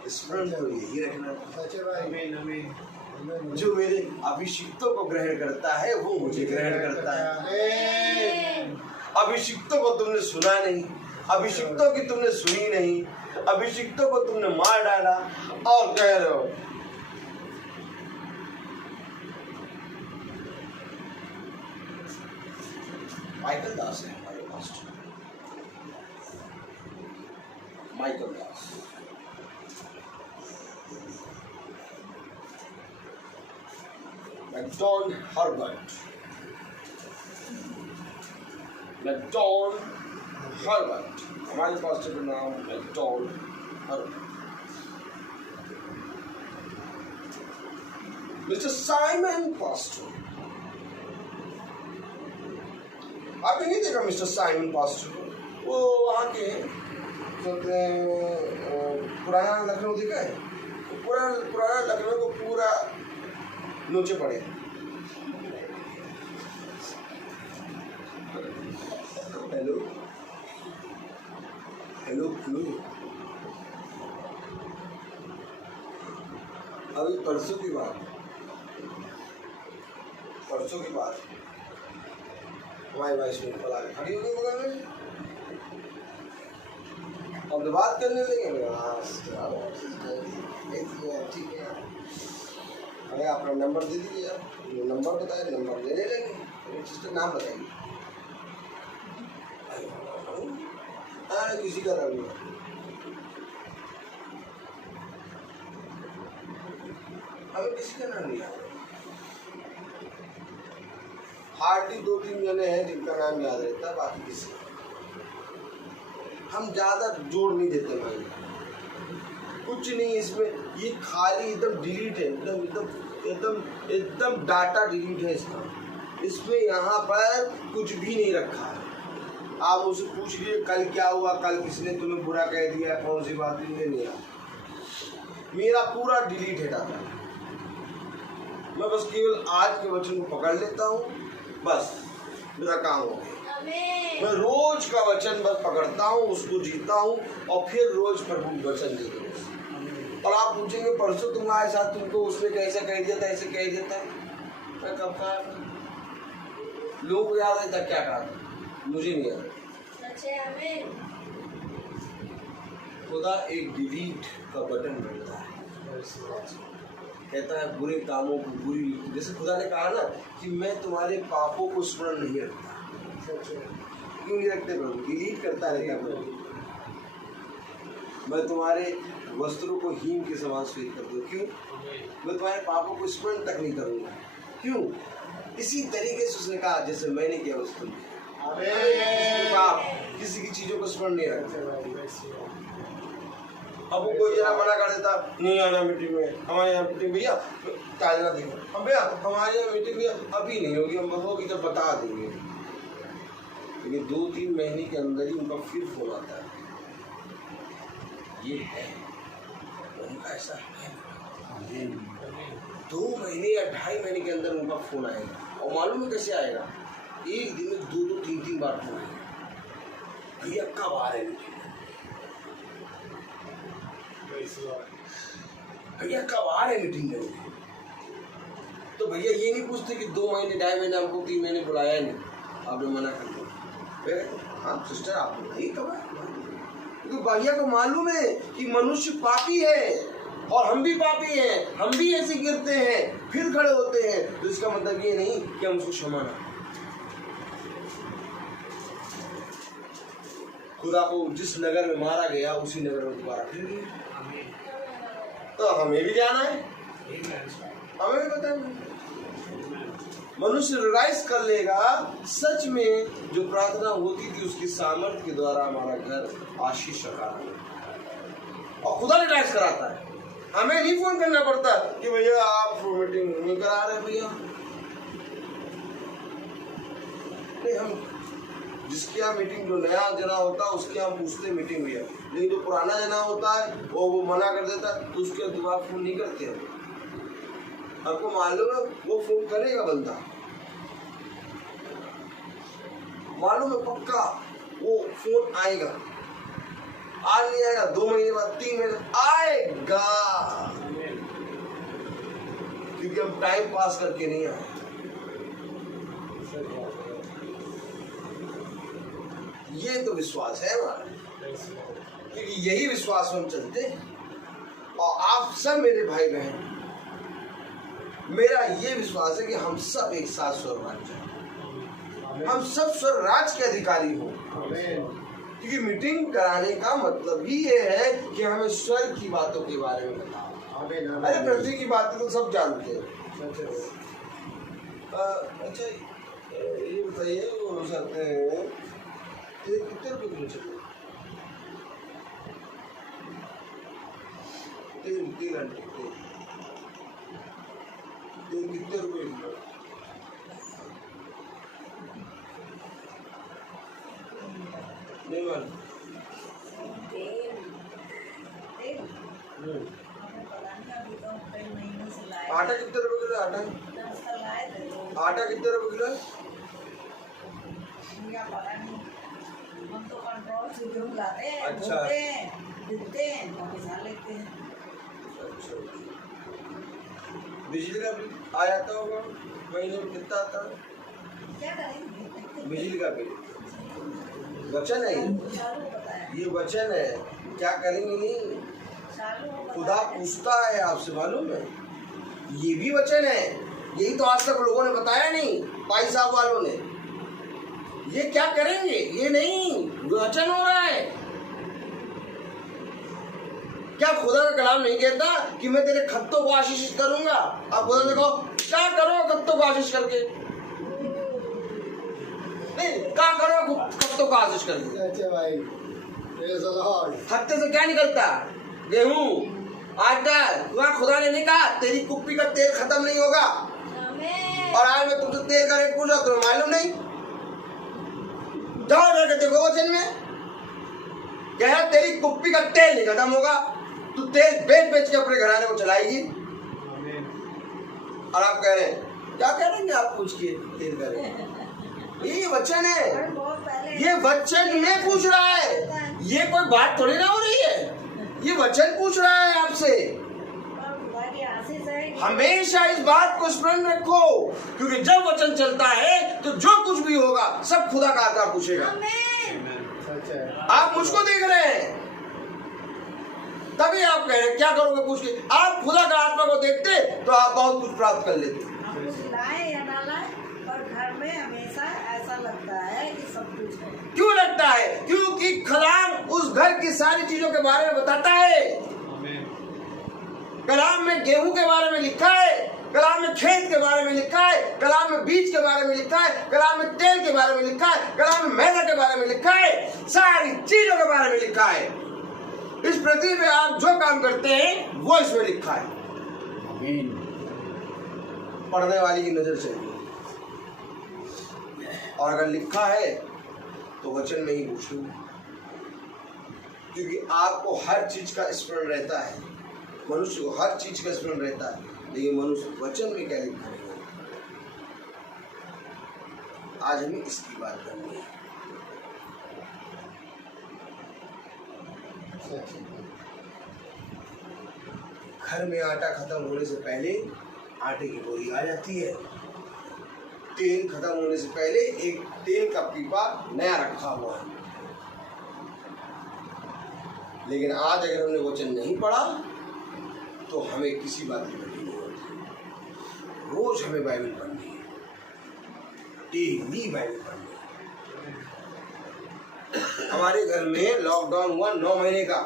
स्मरण तो यही रखना। जो मेरे अभिषिक्तों को ग्रहण करता है वो मुझे ग्रहण करता है। अभिषिक्तों को तुमने सुना नहीं, अभिषिक्तों की तुमने सुनी नहीं, अभिषिक्तों को तुमने मार डाला और कह रहे हो माइकल दास है हमारे पास्टर, माइकल दास। मैकडॉन हर्बर्ट, मैकडॉन हर्बर्ट, हमारे पास्टर का नाम मैकडॉन हर्बर्ट। मिस्टर साइमन पास्टर, आपने नहीं देखा मिस्टर साइमन पास्टर को? वो वहाँ के पुराना लखनऊ देखा है? पुराना लखनऊ को पूरा नोचे पड़े। Hello hello flu. अभी परसों की बात हमारी वाइस में खड़ी हो गई बगल में। हम तो बात करने लगे। ठीक है, अरे आपका नंबर दे दीजिए यार, नंबर बताए, नंबर लेने लगे। सिस्टर नाम बताइए। किसी का नाम नहीं, हमें किसी का नाम नहीं याद। हार्डली 2-3 जने हैं जिनका नाम याद रहता है, बाकी किसी हम ज्यादा जोड़ नहीं देते भाई, कुछ नहीं इसमें, ये खाली एकदम डिलीट है, एकदम एकदम एकदम एकदम डाटा डिलीट है इसका। इसमें यहाँ पर कुछ भी नहीं रखा है। आप मुझसे पूछ लीजिए कल क्या हुआ, कल किसने तुम्हें बुरा कह दिया, कौन सी बात नहीं है, मेरा पूरा डिलीट है डाटा। मैं बस केवल आज के वचन को पकड़ लेता हूँ, बस मेरा काम हो गया। मैं रोज का वचन बस पकड़ता हूँ, उसको जीता हूँ और फिर रोज प्रभु वचन देता हूँ। और आप पूछेंगे परसों तुम्हारे साथ तुमको उसने कैसे कह दिया था, ऐसे कह दिया था, मैं कब कहा, लोगों को याद रहता क्या कहा था, मुझे नहीं याद। खुदा एक डिलीट का बटन बनता है, कहता है बुरे कामों को बुरी, जैसे खुदा ने कहा ना कि मैं तुम्हारे पापों को स्मरण नहीं रखता। क्यों नहीं रखते प्रभु? डिलीट करता रहेगा प्रभु। मैं तुम्हारे वस्त्रों को हीन के समान स्वीकार कर दूँ, क्यों? मैं तुम्हारे पापों को स्मरण तक नहीं करूँगा, क्यों? इसी तरीके से उसने कहा जैसे मैंने किया उसको। पाप किसी की चीजों को स्मरण नहीं रखते। अब वो कोई जना मना कर देता, नहीं आना मीटिंग में, हमारे यहाँ मीटिंग भैया ताजना देखो, अब भैया हमारे यहाँ मीटिंग भैया अभी नहीं होगी, हम होगी तो बता देंगे। लेकिन 2-3 महीने के अंदर ही उनका फिर फोन आता है, ये है उनका ऐसा है। 2 महीने या 2.5 महीने के अंदर उनका फोन आएगा, और मालूम है कैसे आएगा? एक दिन में 2-2, 3-3 बार फोन आएगा, भैया कब आ रहे हैं, भैया कब आ रहे मीटिंग में। तो भैया ये नहीं पूछते कि 2 महीने 2.5 महीने हमको 3 महीने बुलाया नहीं, आपने मना कर दिया। हाँ सिस्टर आप बताइए कब आए, क्योंकि भैया को मालूम है कि मनुष्य पापी है और हम भी पापी हैं, हम भी ऐसे गिरते हैं फिर खड़े होते हैं। तो इसका मतलब ये नहीं कि हम उसको क्षमा ना। खुदा को जिस नगर में मारा गया उसी नगर में दोबारा फिर गया। तो हमें भी जाना है, हमें भी बताएंगे। मनुष्य रियलाइज कर लेगा सच में जो प्रार्थना होती थी उसकी सामर्थ्य के द्वारा हमारा घर आशीष रखा है, और खुदा रियलाइज कराता है। हमें नहीं फोन करना पड़ता कि भैया आप मीटिंग नहीं करा रहे भैया, नहीं हम जिसके यहाँ मीटिंग जो नया जना होता है उसके यहाँ पूछते मीटिंग भैया, लेकिन जो पुराना जना होता है वो मना कर देता है, तो उसके दोबारा फोन नहीं करते हैं। आपको मालूम है वो फोन करेगा बंदा, मालूम है पक्का वो फोन आएगा। आज नहीं आएगा, 2 महीने बाद 3 महीने आएगा, क्योंकि हम टाइम पास करके नहीं आए। ये तो विश्वास है हमारा, क्योंकि यही विश्वास में हम चलते हैं। और आप सब मेरे भाई बहन, मेरा ये विश्वास है कि हम सब एक साथ स्वर्ग जाएं, हम सब स्वर्ग राज के अधिकारी हो। क्योंकि मीटिंग कराने का मतलब ही ये है कि हमें स्वर्ग की बातों के बारे में बताओ। अरे पृथ्वी की बातें तो सब जानते हैं। अच्छा ये बताइए, वो चाहते हैं कितने रुपये किलो चले? तेल कितने रुपये किलो? नहीं मालूम। आटा कितने रुपये किलो? आटा कितने रुपये किलो? हम तो कंट्रोल से गेहूं लाते हैं, अच्छा। धोते हैं, धुलते हैं, और लेते हैं। अच्छा। बिजली का बिल आ जाता होगा महीने में, कितना आता है? क्या करेंगे? बिजली का बिल वचन है, ये वचन है। क्या करेंगे नहीं। खुदा पूछता है आपसे, मालूम है, ये भी वचन है। यही तो आज तक लोगों ने बताया नहीं, भाई साहब वालों ने। ये क्या करेंगे, ये नहीं वचन हो रहा है। क्या खुदा का कलाम नहीं कहता कि मैं तेरे खत्तों को आशीषित करूंगा? आप खुदा से कहो क्या करो खत्तों को आशीष करके, नहीं क्या करो खत्तों को आशीष करके। अच्छा भाई, praise the Lord। खत्ते से क्या निकलता? गेहूं, आटा। वहाँ खुदा ने नहीं कहा तेरी कुप्पी का तेल खत्म नहीं होगा। और आज मैं तुमसे तेल का रेट पूछा, तुम्हें मालूम नहीं? जाओ जाकर देखो वचन में क्या है, तेरी कुप्पी का तेल नहीं खत्म होगा। तू तेल बेच बेच के अपने घराने को चलाएगी। और आप कह रहे हैं क्या कह रहे हैं आप पूछ के तेल का रेट? ये वचन है, ये वचन में पूछ रहा है, ये कोई बात थोड़ी ना हो रही है। ये वचन पूछ रहा है आपसे। हमेशा इस बात को स्मरण रखो, क्योंकि जब वचन चलता है तो जो कुछ भी होगा सब खुदा का आत्मा पूछेगा। आप मुझको देख रहे हैं, तभी आप कह रहे हैं क्या करोगे पूछ के। आप खुदा का आत्मा को देखते तो आप बहुत कुछ प्राप्त कर लेते। और घर में हमेशा ऐसा लगता है कि सब कुछ है। क्यों लगता है? क्योंकि कलाम उस घर की सारी चीजों के बारे में बताता है। कलाम में गेहूं के बारे में लिखा है, कलाम में खेत के बारे में लिखा है, कलाम में बीज के बारे में लिखा है, कलाम में तेल के बारे में लिखा है, कलाम में मैदा के बारे में लिखा है, सारी चीजों के बारे में लिखा है। इस पृथ्वी में आप जो काम करते हैं वो इसमें लिखा है। पढ़ने वाले की नजर से, और अगर लिखा है तो वचन में ही पूछो, क्योंकि आपको हर चीज का स्मरण रहता है। मनुष्य को हर चीज का स्मरण रहता है, लेकिन मनुष्य वचन में क्या लिखा है। आज हमें इसकी बात करनी है। घर में आटा खत्म होने से पहले आटे की बोरी आ जाती है। तेल खत्म होने से पहले एक तेल का पीपा नया रखा हुआ है। लेकिन आज अगर हमने वचन नहीं पढ़ा तो हमें किसी बात की पड़ी नहीं होती। रोज हमें बाइबल पढ़नी है, डेली बाइबल पढ़नी है। हमारे घर में लॉकडाउन हुआ 9 महीने का।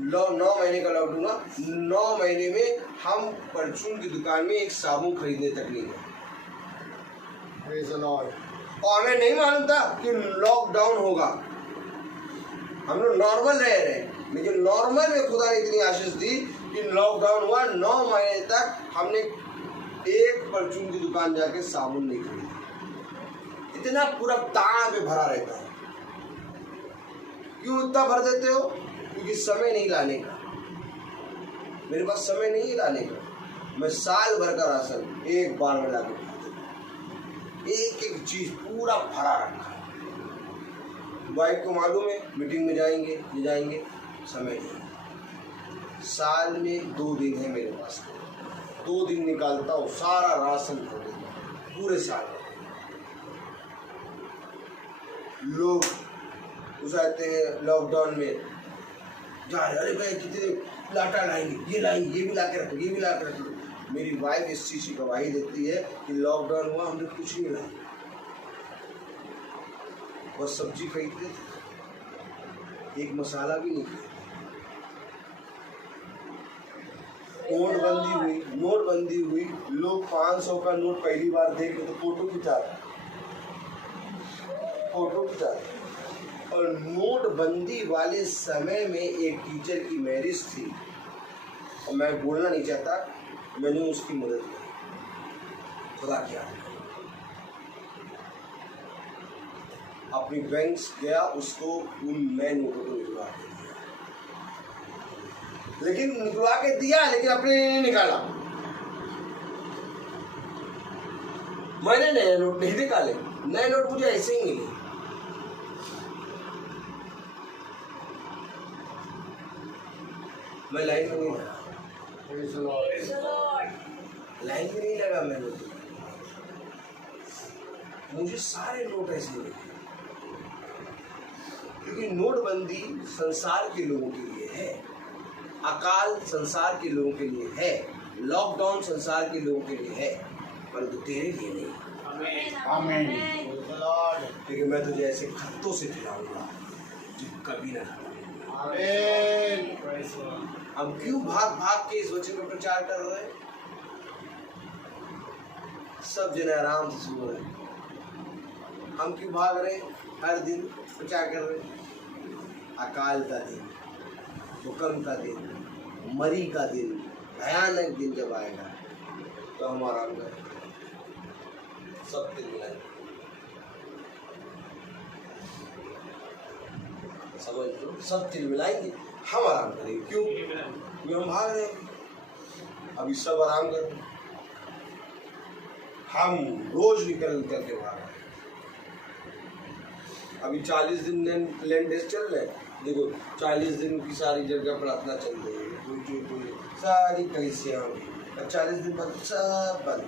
9 महीने का लॉकडाउन हुआ। 9 महीने में हम परचून की दुकान में एक साबुन खरीदने तक नहीं गए। और हमें नहीं मालूम था कि लॉकडाउन होगा। हम लोग नॉर्मल रह रहे हैं, लेकिन नॉर्मल में खुदा ने इतनी आशीष दी कि लॉकडाउन हुआ 9 महीने तक हमने एक परचून की दुकान जाके साबुन नहीं खरीदी। इतना पूरा तांग में भरा रहता है। क्यों इतना भर देते हो? क्योंकि समय नहीं लाने का। मेरे पास समय नहीं है लाने का। मैं साल भर का राशन एक बार में लाके एक एक चीज पूरा भरा रखा है। वाइफ को मालूम है मीटिंग में जाएंगे, ये जाएंगे, समय नहीं। साल में 2 दिन है मेरे पास, 2 दिन निकालता हूँ, सारा राशन खो देता हूँ पूरे साल में। लोग उसाते हैं लॉकडाउन में जा रहे, अरे भाई कितने लाटा लाएंगे, ये लाएंगे, ये भी ला के रखो, ये भी ला के रखो। मेरी वाइफ इस चीज की गवाही देती है कि लॉकडाउन हुआ हमने कुछ नहीं लाया, बस सब्जी खरीदते थे, एक मसाला भी नहीं खरीदा। नोटबंदी हुई, लोग 500 का नोट पहली बार देख रहे तो फोटो खिंचा रहे। और नोटबंदी वाले समय में एक टीचर की मैरिज थी, और मैं बोलना नहीं चाहता, मैंने उसकी मदद की। खुदा क्या अपनी बैंक गया, उसको उन नए नोटों को निकलवा के दिया, लेकिन निकलवा के दिया, लेकिन अपने नहीं निकाला। मैंने नए नोट नहीं निकाले, नए नोट मुझे ऐसे ही मिले। मैं लाइन में नहीं लगा, लाइन में नहीं लगा मैं। मुझे सारे नोट ऐसे मिले, क्योंकि नोटबंदी संसार के लोगों के लिए है, अकाल संसार के लोगों के लिए है, लॉकडाउन संसार के लोगों के लिए है, परंतु तेरे लिए नहीं। आमीन। क्योंकि मैं तुझे ऐसे खत्तों से खिलाऊंगा जो कभी ना खाऊंगा। आमीन। हम क्यों भाग भाग के इस वचन का प्रचार कर रहे हैं? सब जने आराम से सुन रहे हैं, हम क्यों भाग रहे हैं? हर दिन प्रचार कर रहे हैं। अकाल का दिन, भूकंप का दिन, मरी का दिन, भयानक दिन जब आएगा तो हम आराम करें, सब दिन मिलाएंगे। समझ लो, सब तिल मिलाएंगे, हम आराम करेंगे। क्यों? क्योंकि हम भाग रहे हैं। अभी सब आराम कर रहे हैं, हम रोज निकल करके भाग रहे हैं। अभी 40 दिन लैंड डेज चल रहे हैं। देखो 40 दिन की सारी जगह प्रार्थना चल रही है, कोई सारी कलीसियां, अब 40 दिन बाद सब बंद।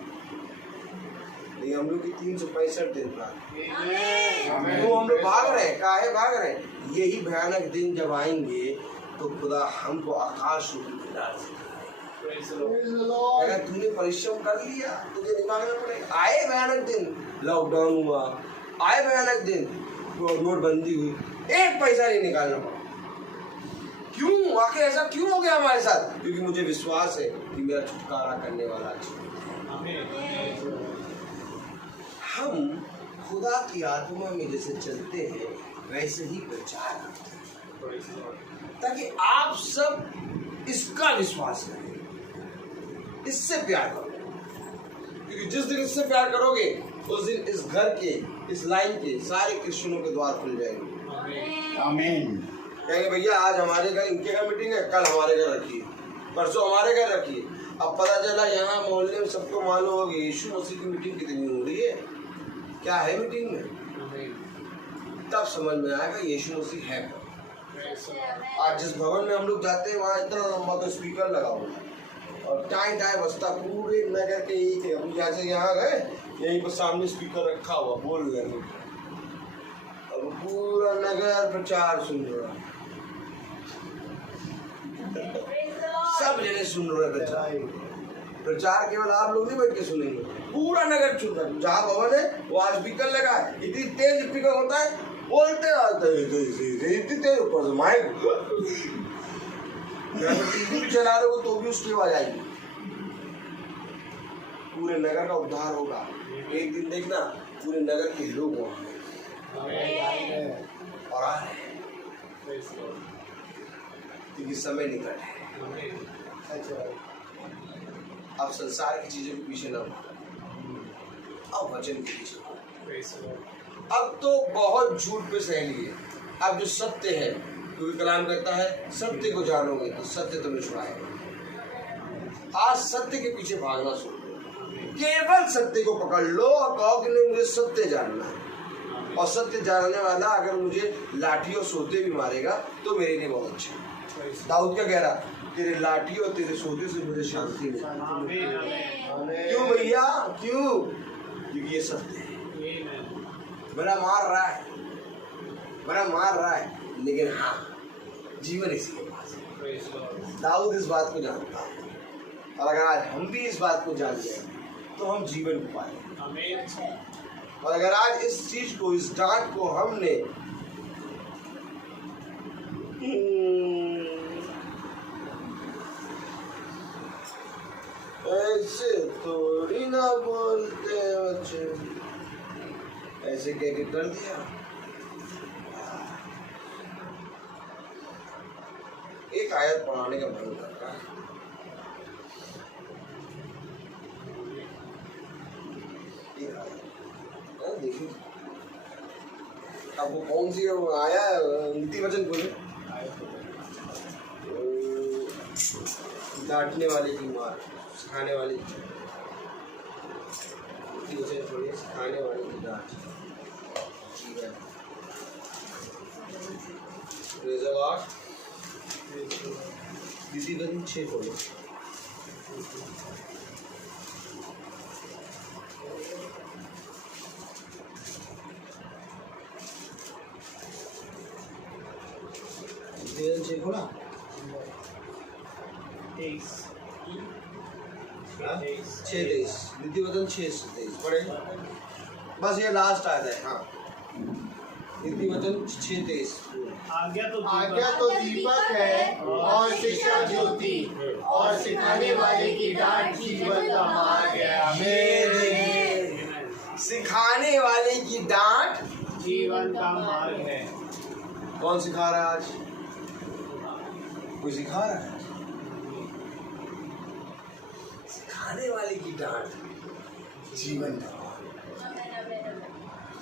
लेकिन हम लोग की 365 दिन प्रार्थना, तो हम लोग भाग रहे हैं। काहे भाग रहे हैं? यही भयानक दिन जब आएंगे तो खुदा हमको आकाश रूपी खिलाड़ से अगर तूने परिश्रम कर लिया तुझे निभाना पड़ेगा। आए भयानक दिन, लॉकडाउन हुआ, आए भयानक दिन, नोटबंदी हुई, एक पैसा नहीं निकालना पड़ा। क्यों? आखिर ऐसा क्यों हो गया हमारे साथ? क्योंकि मुझे विश्वास है कि मेरा छुटकारा करने वाला हम खुदा की आत्मा में जैसे चलते हैं वैसे ही प्रचार करते हैं, ताकि आप सब इसका विश्वास करें, इससे प्यार करो। क्योंकि जिस दिन इससे प्यार करोगे उस दिन इस घर के, इस लाइन के सारे क्रिश्चियनों के द्वार खुल जाएंगे। आमीन। कहेंगे भैया आज हमारे घर, इनके घर मीटिंग है, कल हमारे घर रखिए, परसों हमारे घर रखिए। अब पता चला यहाँ मोहल्ले में सबको मालूम हो गया यीशु मसीह की मीटिंग कितनी हो रही है, क्या है मीटिंग में, तब समझ में आएगा यीशु मसीह है। आज जिस भवन में हम लोग जाते हैं वहाँ इतना लंबा तो स्पीकर लगा हुआ है और टाई टाई बजता पूरे नगर के। एक है, हम जैसे यहाँ गए यहीं पर सामने स्पीकर रखा हुआ, बोल रहे हैं, अब पूरा नगर प्रचार सुन रहा है, सब जने सुन रहे प्रचार। प्रचार केवल आप लोग नहीं बैठ के सुनेंगे, पूरा नगर सुन रहा है। जहाँ भवन है वहाँ स्पीकर लगा है, इतनी तेज स्पीकर होता है, बोलते रहते हैं इतनी तेज, ऊपर से माइक, टीवी भी चला रहे हो तो भी उसकी आवाज आएगी। पूरे नगर का उद्धार होगा। एक दिन देखना पूरे नगर के लोग वहाँ और आ रहे हैं, क्योंकि समय निकट है। अब संसार की चीजों के पीछे न भागो, अब वचन के पीछे भागो। अब तो बहुत झूठ पे सहेली है, अब जो सत्य है, क्योंकि कलाम कहता है सत्य को जानोगे तो सत्य तुम्हें छुड़ाएगा। आज सत्य के पीछे भागना शुरू करो, केवल सत्य को पकड़ लो और कहो कि नहीं मुझे सत्य जानना है। और सत्य जानने वाला अगर मुझे लाठी और सोते भी मारेगा तो मेरे लिए बहुत अच्छा है। दाऊद क्या कह रहा? तेरे लाठी और तेरे सोते से मुझे शांति मिलती। क्यों भैया? क्यों? क्योंकि ये सत्य है। मेरा मार रहा है, लेकिन हाँ जीवन इसी के पास है। दाऊद इस बात को जानता है, और अगर आज हम भी इस बात को जान जाए तो हम जीवन को पाएंगे। और अगर आज इस चीज को, इस डांट को हमने ऐसे थोड़ी ना बोलते बच्चे, ऐसे कह के कर दिया। एक आयत पढ़ाने का मन करता है, देखिए अब वो कौन सी आया नीति वचन बोले, डांटने वाले की मार, सिखाने वाली नीति वचन छोड़िए, सिखाने वाले की डांट। नीति वचन 6 बोले, देखो ना 23 6:23 नीतिवचन 6:23 पढ़े बस ये लास्ट आता है। हाँ नीतिवचन 6:23 आज्ञा तो दीपक है और शिक्षा ज्योति और सिखाने वाले की डांट जीवन का मार्ग है। आमीन। सिखाने वाले की डांट जीवन का मार्ग है। कौन सिखा रहा है आज? कोई सिखा रहा है? सिखाने वाले की डांट जीवन का मार्ग।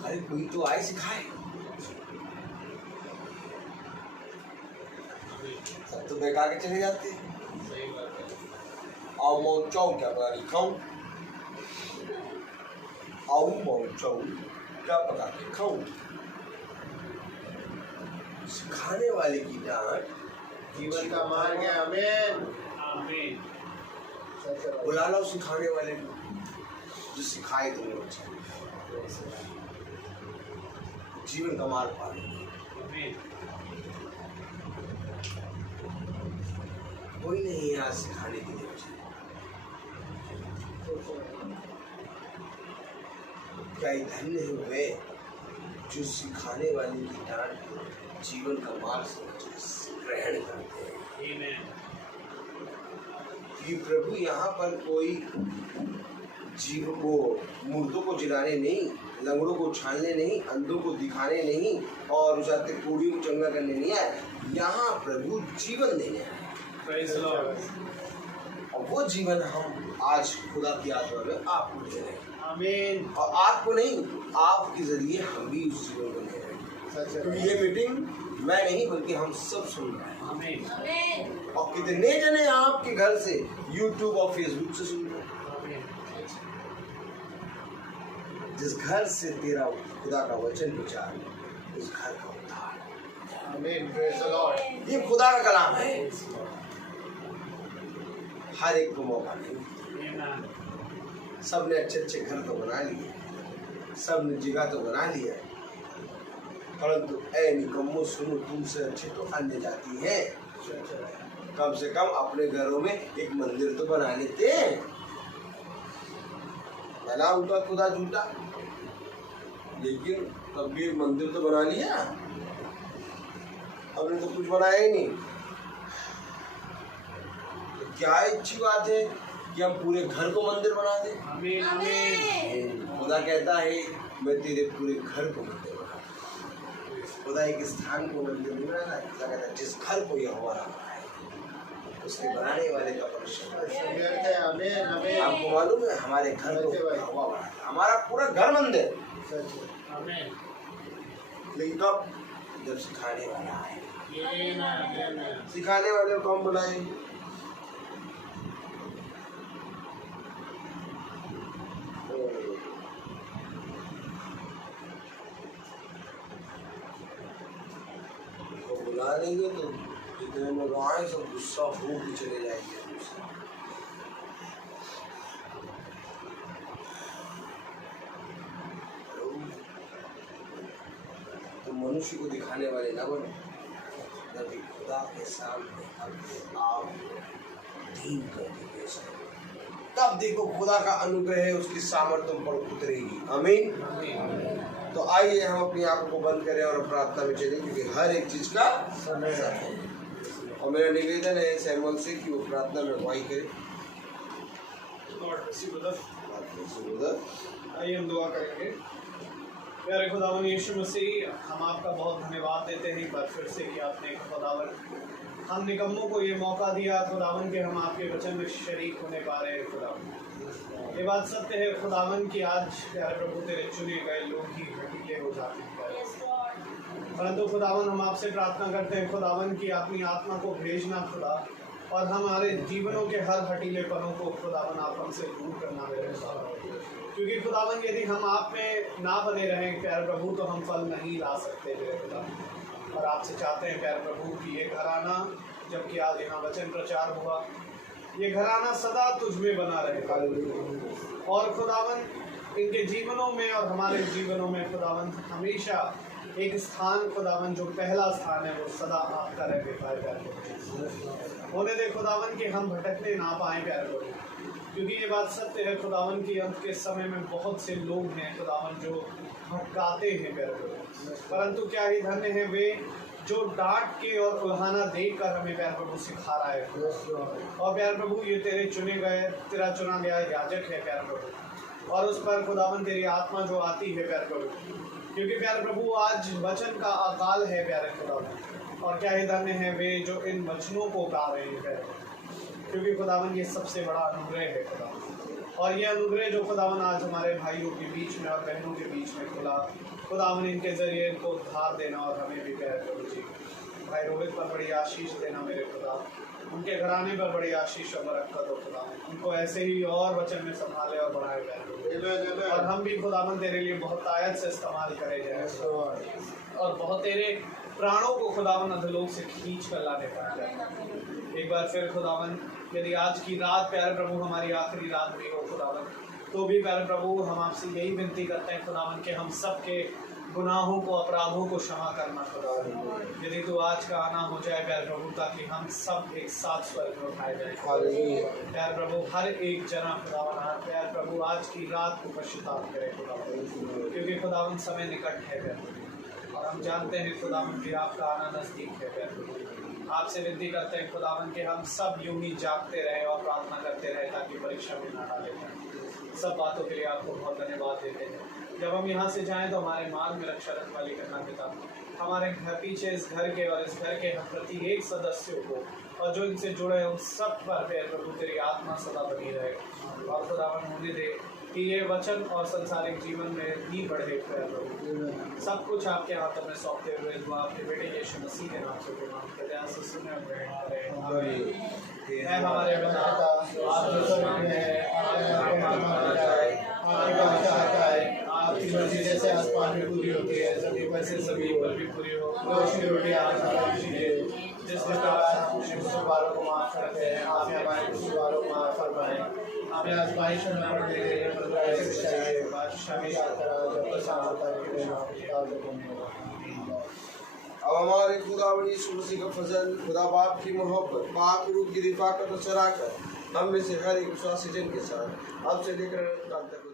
अरे कोई तो आए सिखाए। सब तो बेकार के चले जाते हैं। आओ मौचाओ क्या पता नहीं खाऊं, आओ मौचाओ क्या पता नहीं खाऊं। सिखाने वाले की डांट जीवन का मार्ग है। आमीन। आमीन। बुला लो सिखाने वाले को जो सिखाए तुम्हें अच्छा जीवन का मार्ग पाने। आमीन। कोई नहीं है आज सिखाने के लिए। क्या धन्य हुए जो सिखाने वाले की डांट जीवन का मार्ग ग्रहण करते हैं। आमीन। ये प्रभु यहाँ पर कोई जीव को मुर्दों को जिलाने नहीं, लंगड़ों को छानने नहीं, अंधों को दिखाने नहीं और उजाते कूड़ियों को चंगा करने नहीं आए। यहाँ प्रभु जीवन देने आए। Praise the Lord. और वो जीवन हम आज खुदा की आत्मा में आपको दे रहे हैं। आमीन। और आपको नहीं, आपके जरिए हम भी उस जीवन को दे रहे हैं। क्योंकि ये मीटिंग मैं नहीं बल्कि हम सब सुन रहे हैं। आमीन। और कितने जने आपके घर से यूट्यूब और फेसबुक से सुन रहे हैं। जिस घर से तेरा खुदा का वचन प्रचार, उस घर का उद्धार। आमीन। Praise the Lord. ये खुदा का कलाम है। हर एक को मौका नहीं। आमीन। सब ने अच्छे अच्छे घर तो बना लिए, सब ने जगह तो बना लिया, परंतु ऐ निकम्मो सुनो, तुमसे अच्छे तो अन्य जाति है। कम से कम अपने घरों में एक मंदिर तो बना लेते हैं। बना उनका खुदा झूठा, लेकिन तब भी एक मंदिर तो बना लिया। हमने तो कुछ बनाया ही नहीं। तो क्या अच्छी बात है कि हम पूरे घर को मंदिर बना दें। आमीन। आमीन। खुदा कहता है मैं तेरे पूरे घर को मंदिर बना दूं। खुदा एक स्थान को मंदिर नहीं बनाता। खुदा कहता है जिस घर को यहोवा रहा है उसके बनाने वाले का परिश्रम। आमीन। आमीन। आपको मालूम है हमारे घर को यहोवा बनाता, हमारा पूरा घर मंदिर। आमीन। लेकिन कब? जब सिखाने वाला है। आमीन। सिखाने वाले को हम बुलाएं। तो बुला लेंगे तो जितने लोग आए सब गुस्सा हो के चले जाएंगे। तो मनुष्य को दिखाने वाले न बनो, नबी खुदा के सामने अपने आप दीन करके पेश करो। तब देखो खुदा का अनुग्रह है, उसकी सामर्थ्य तुम पर उतरेगी। आमीन। तो आइए हम अपनी आंखों को बंद करें और प्रार्थना में चलें, क्योंकि हर एक चीज का समय है। और मेरा निवेदन है सैमुअल से कि वो प्रार्थना में अगुवाई करे। आइए हम दुआ करेंगे। प्यारे खुदावन यीशु मसीह, हम आपका बहुत धन्यवाद देते हैं एक बार फिर से कि आपने खुदावन हम निकम्मों को ये मौका दिया खुदावन के हम आपके वचन में शरीक होने पा रहे हैं। खुदावन, ये बात सत्य है खुदावन कि आज प्यारे प्रभु तेरे चुने गए लोग ही हटीले हो जाते हैं। परंतु खुदावन हम आपसे प्रार्थना करते हैं खुदावन की अपनी आत्मा को भेजना खुदा, और हमारे जीवनों के हर हटीलेपनों को खुदावन आप हमसे दूर करना मेरे खुदा। क्योंकि खुदावन यदि हम आप में ना बने रहें प्यारे प्रभु तो हम फल नहीं ला सकते मेरे खुदा। और आपसे चाहते हैं प्यारे प्रभु कि ये घराना, जबकि आज यहाँ वचन प्रचार हुआ, ये घराना सदा तुझ में बना रहेगा। और खुदावन इनके जीवनों में और हमारे जीवनों में खुदावन हमेशा एक स्थान खुदावन जो पहला स्थान है वो सदा आपका रहे प्यारे प्रभु। होने दे खुदावन कि हम भटकने ना पाए प्यारे प्रभु, क्योंकि ये बात सत्य है खुदावन की अंत के समय में बहुत से लोग हैं खुदावन जो भटकाते हैं प्यारे प्रभु, परंतु क्या ही धन्य है वे जो डांट के और उल्हाना देख कर हमें प्यारे प्रभु सिखा रहा है। और प्यारे प्रभु ये तेरे तेरा चुना गया याजक है प्यारे प्रभु, और उस पर खुदावन तेरी आत्मा जो आती है प्यारे प्रभु, क्योंकि प्यारे प्रभु आज वचन का अकाल है प्यारे खुदावन, और क्या ही धन्य है वे जो इन वचनों को गा रहे हैं प्यारे, क्योंकि खुदावन ये सबसे बड़ा अनुग्रह है खुदावन। और ये अनुग्रह जो खुदावन आज हमारे भाइयों के बीच में और बहनों के बीच में खुला, खुदावन इनके जरिए इनको उद्धार देना और हमें भी प्यारे प्रभु जी भाई रोहित पर बड़ी आशीष देना मेरे खुदा, उनके घराने पर बड़ी आशीष और बरकत हो खुदा, उनको ऐसे ही और वचन में संभाले और बढ़ाए प्यारे, और हम भी खुदावन तेरे लिए बहुत आयत से इस्तेमाल करे जाए और बहुत तेरे प्राणों को खुदावन अधोलोक से खींच कर लाने पाए। एक बार फिर खुदावन यदि आज की रात प्यारे प्रभु हमारी आखिरी रात भी हो खुदावन, तो भी प्यारे प्रभु हम आपसे यही विनती करते हैं खुदावन कि हम सब के गुनाहों को अपराधों को क्षमा करना खुदावन, यदि तो आज का आना हो जाए प्यारे प्रभु, ताकि हम सब एक साथ स्वर्ग में उठाए जाए प्यारे प्रभु। हर एक जना खुदावन प्यारे प्रभु आज की रात को पश्चाताप करे खुदावन, क्योंकि खुदावन समय निकट है प्यारे, और हम जानते हैं खुदावन कि आपका आना नजदीक है प्यारे। आपसे विनती करते हैं खुदावन कि हम सब यूं ही जागते रहे और प्रार्थना करते रहे ताकि परीक्षा में ना डाले जाए। सब बातों के लिए आपको बहुत धन्यवाद देते हैं। जब हम यहाँ से जाएं तो हमारे मार्ग में रक्षा रखने वाली करना पिता, हमारे घर पीछे इस घर के और इस घर के हम प्रति एक सदस्यों को और जो इनसे जुड़े हैं उन सब पर प्रभु तेरी आत्मा सदा बनी रहे, और खुदावन होने दे कि ये वचन और संसारिक जीवन में भी बढ़े प्रभु। सब कुछ आपके हाथों में सौंपते हुए दुआ आपके बेटे यीशु मसीह के नाम से प्रभु से सुने और ग्रहण करें। हमारे पिता आप जो स्वर्ग में है, आपकी बादशाह आए, आपकी मर्जी जैसे आसमान में पूरी होती है जमीन पर से जमीन पर भी पूरी हो। रोज की रोटी आज हमें दीजिए, जिस प्रकार हम अपने कसूरवारों को माफ करते हैं, आप हमारे कसूरवारों को माफ फरमाएं, हमें आजमाइश में न पड़ने दें, पर बुराई से बचाइए। बादशाह में जब तक सामता अब हमारे खुदावंद यीशु मसीह का फजल, खुदा बाप की मोहब्बत, पाक रूह की रिफाकत और शराकत हम में से हर एक विश्वासी जन के साथ अब से लेकर अनंत काल तक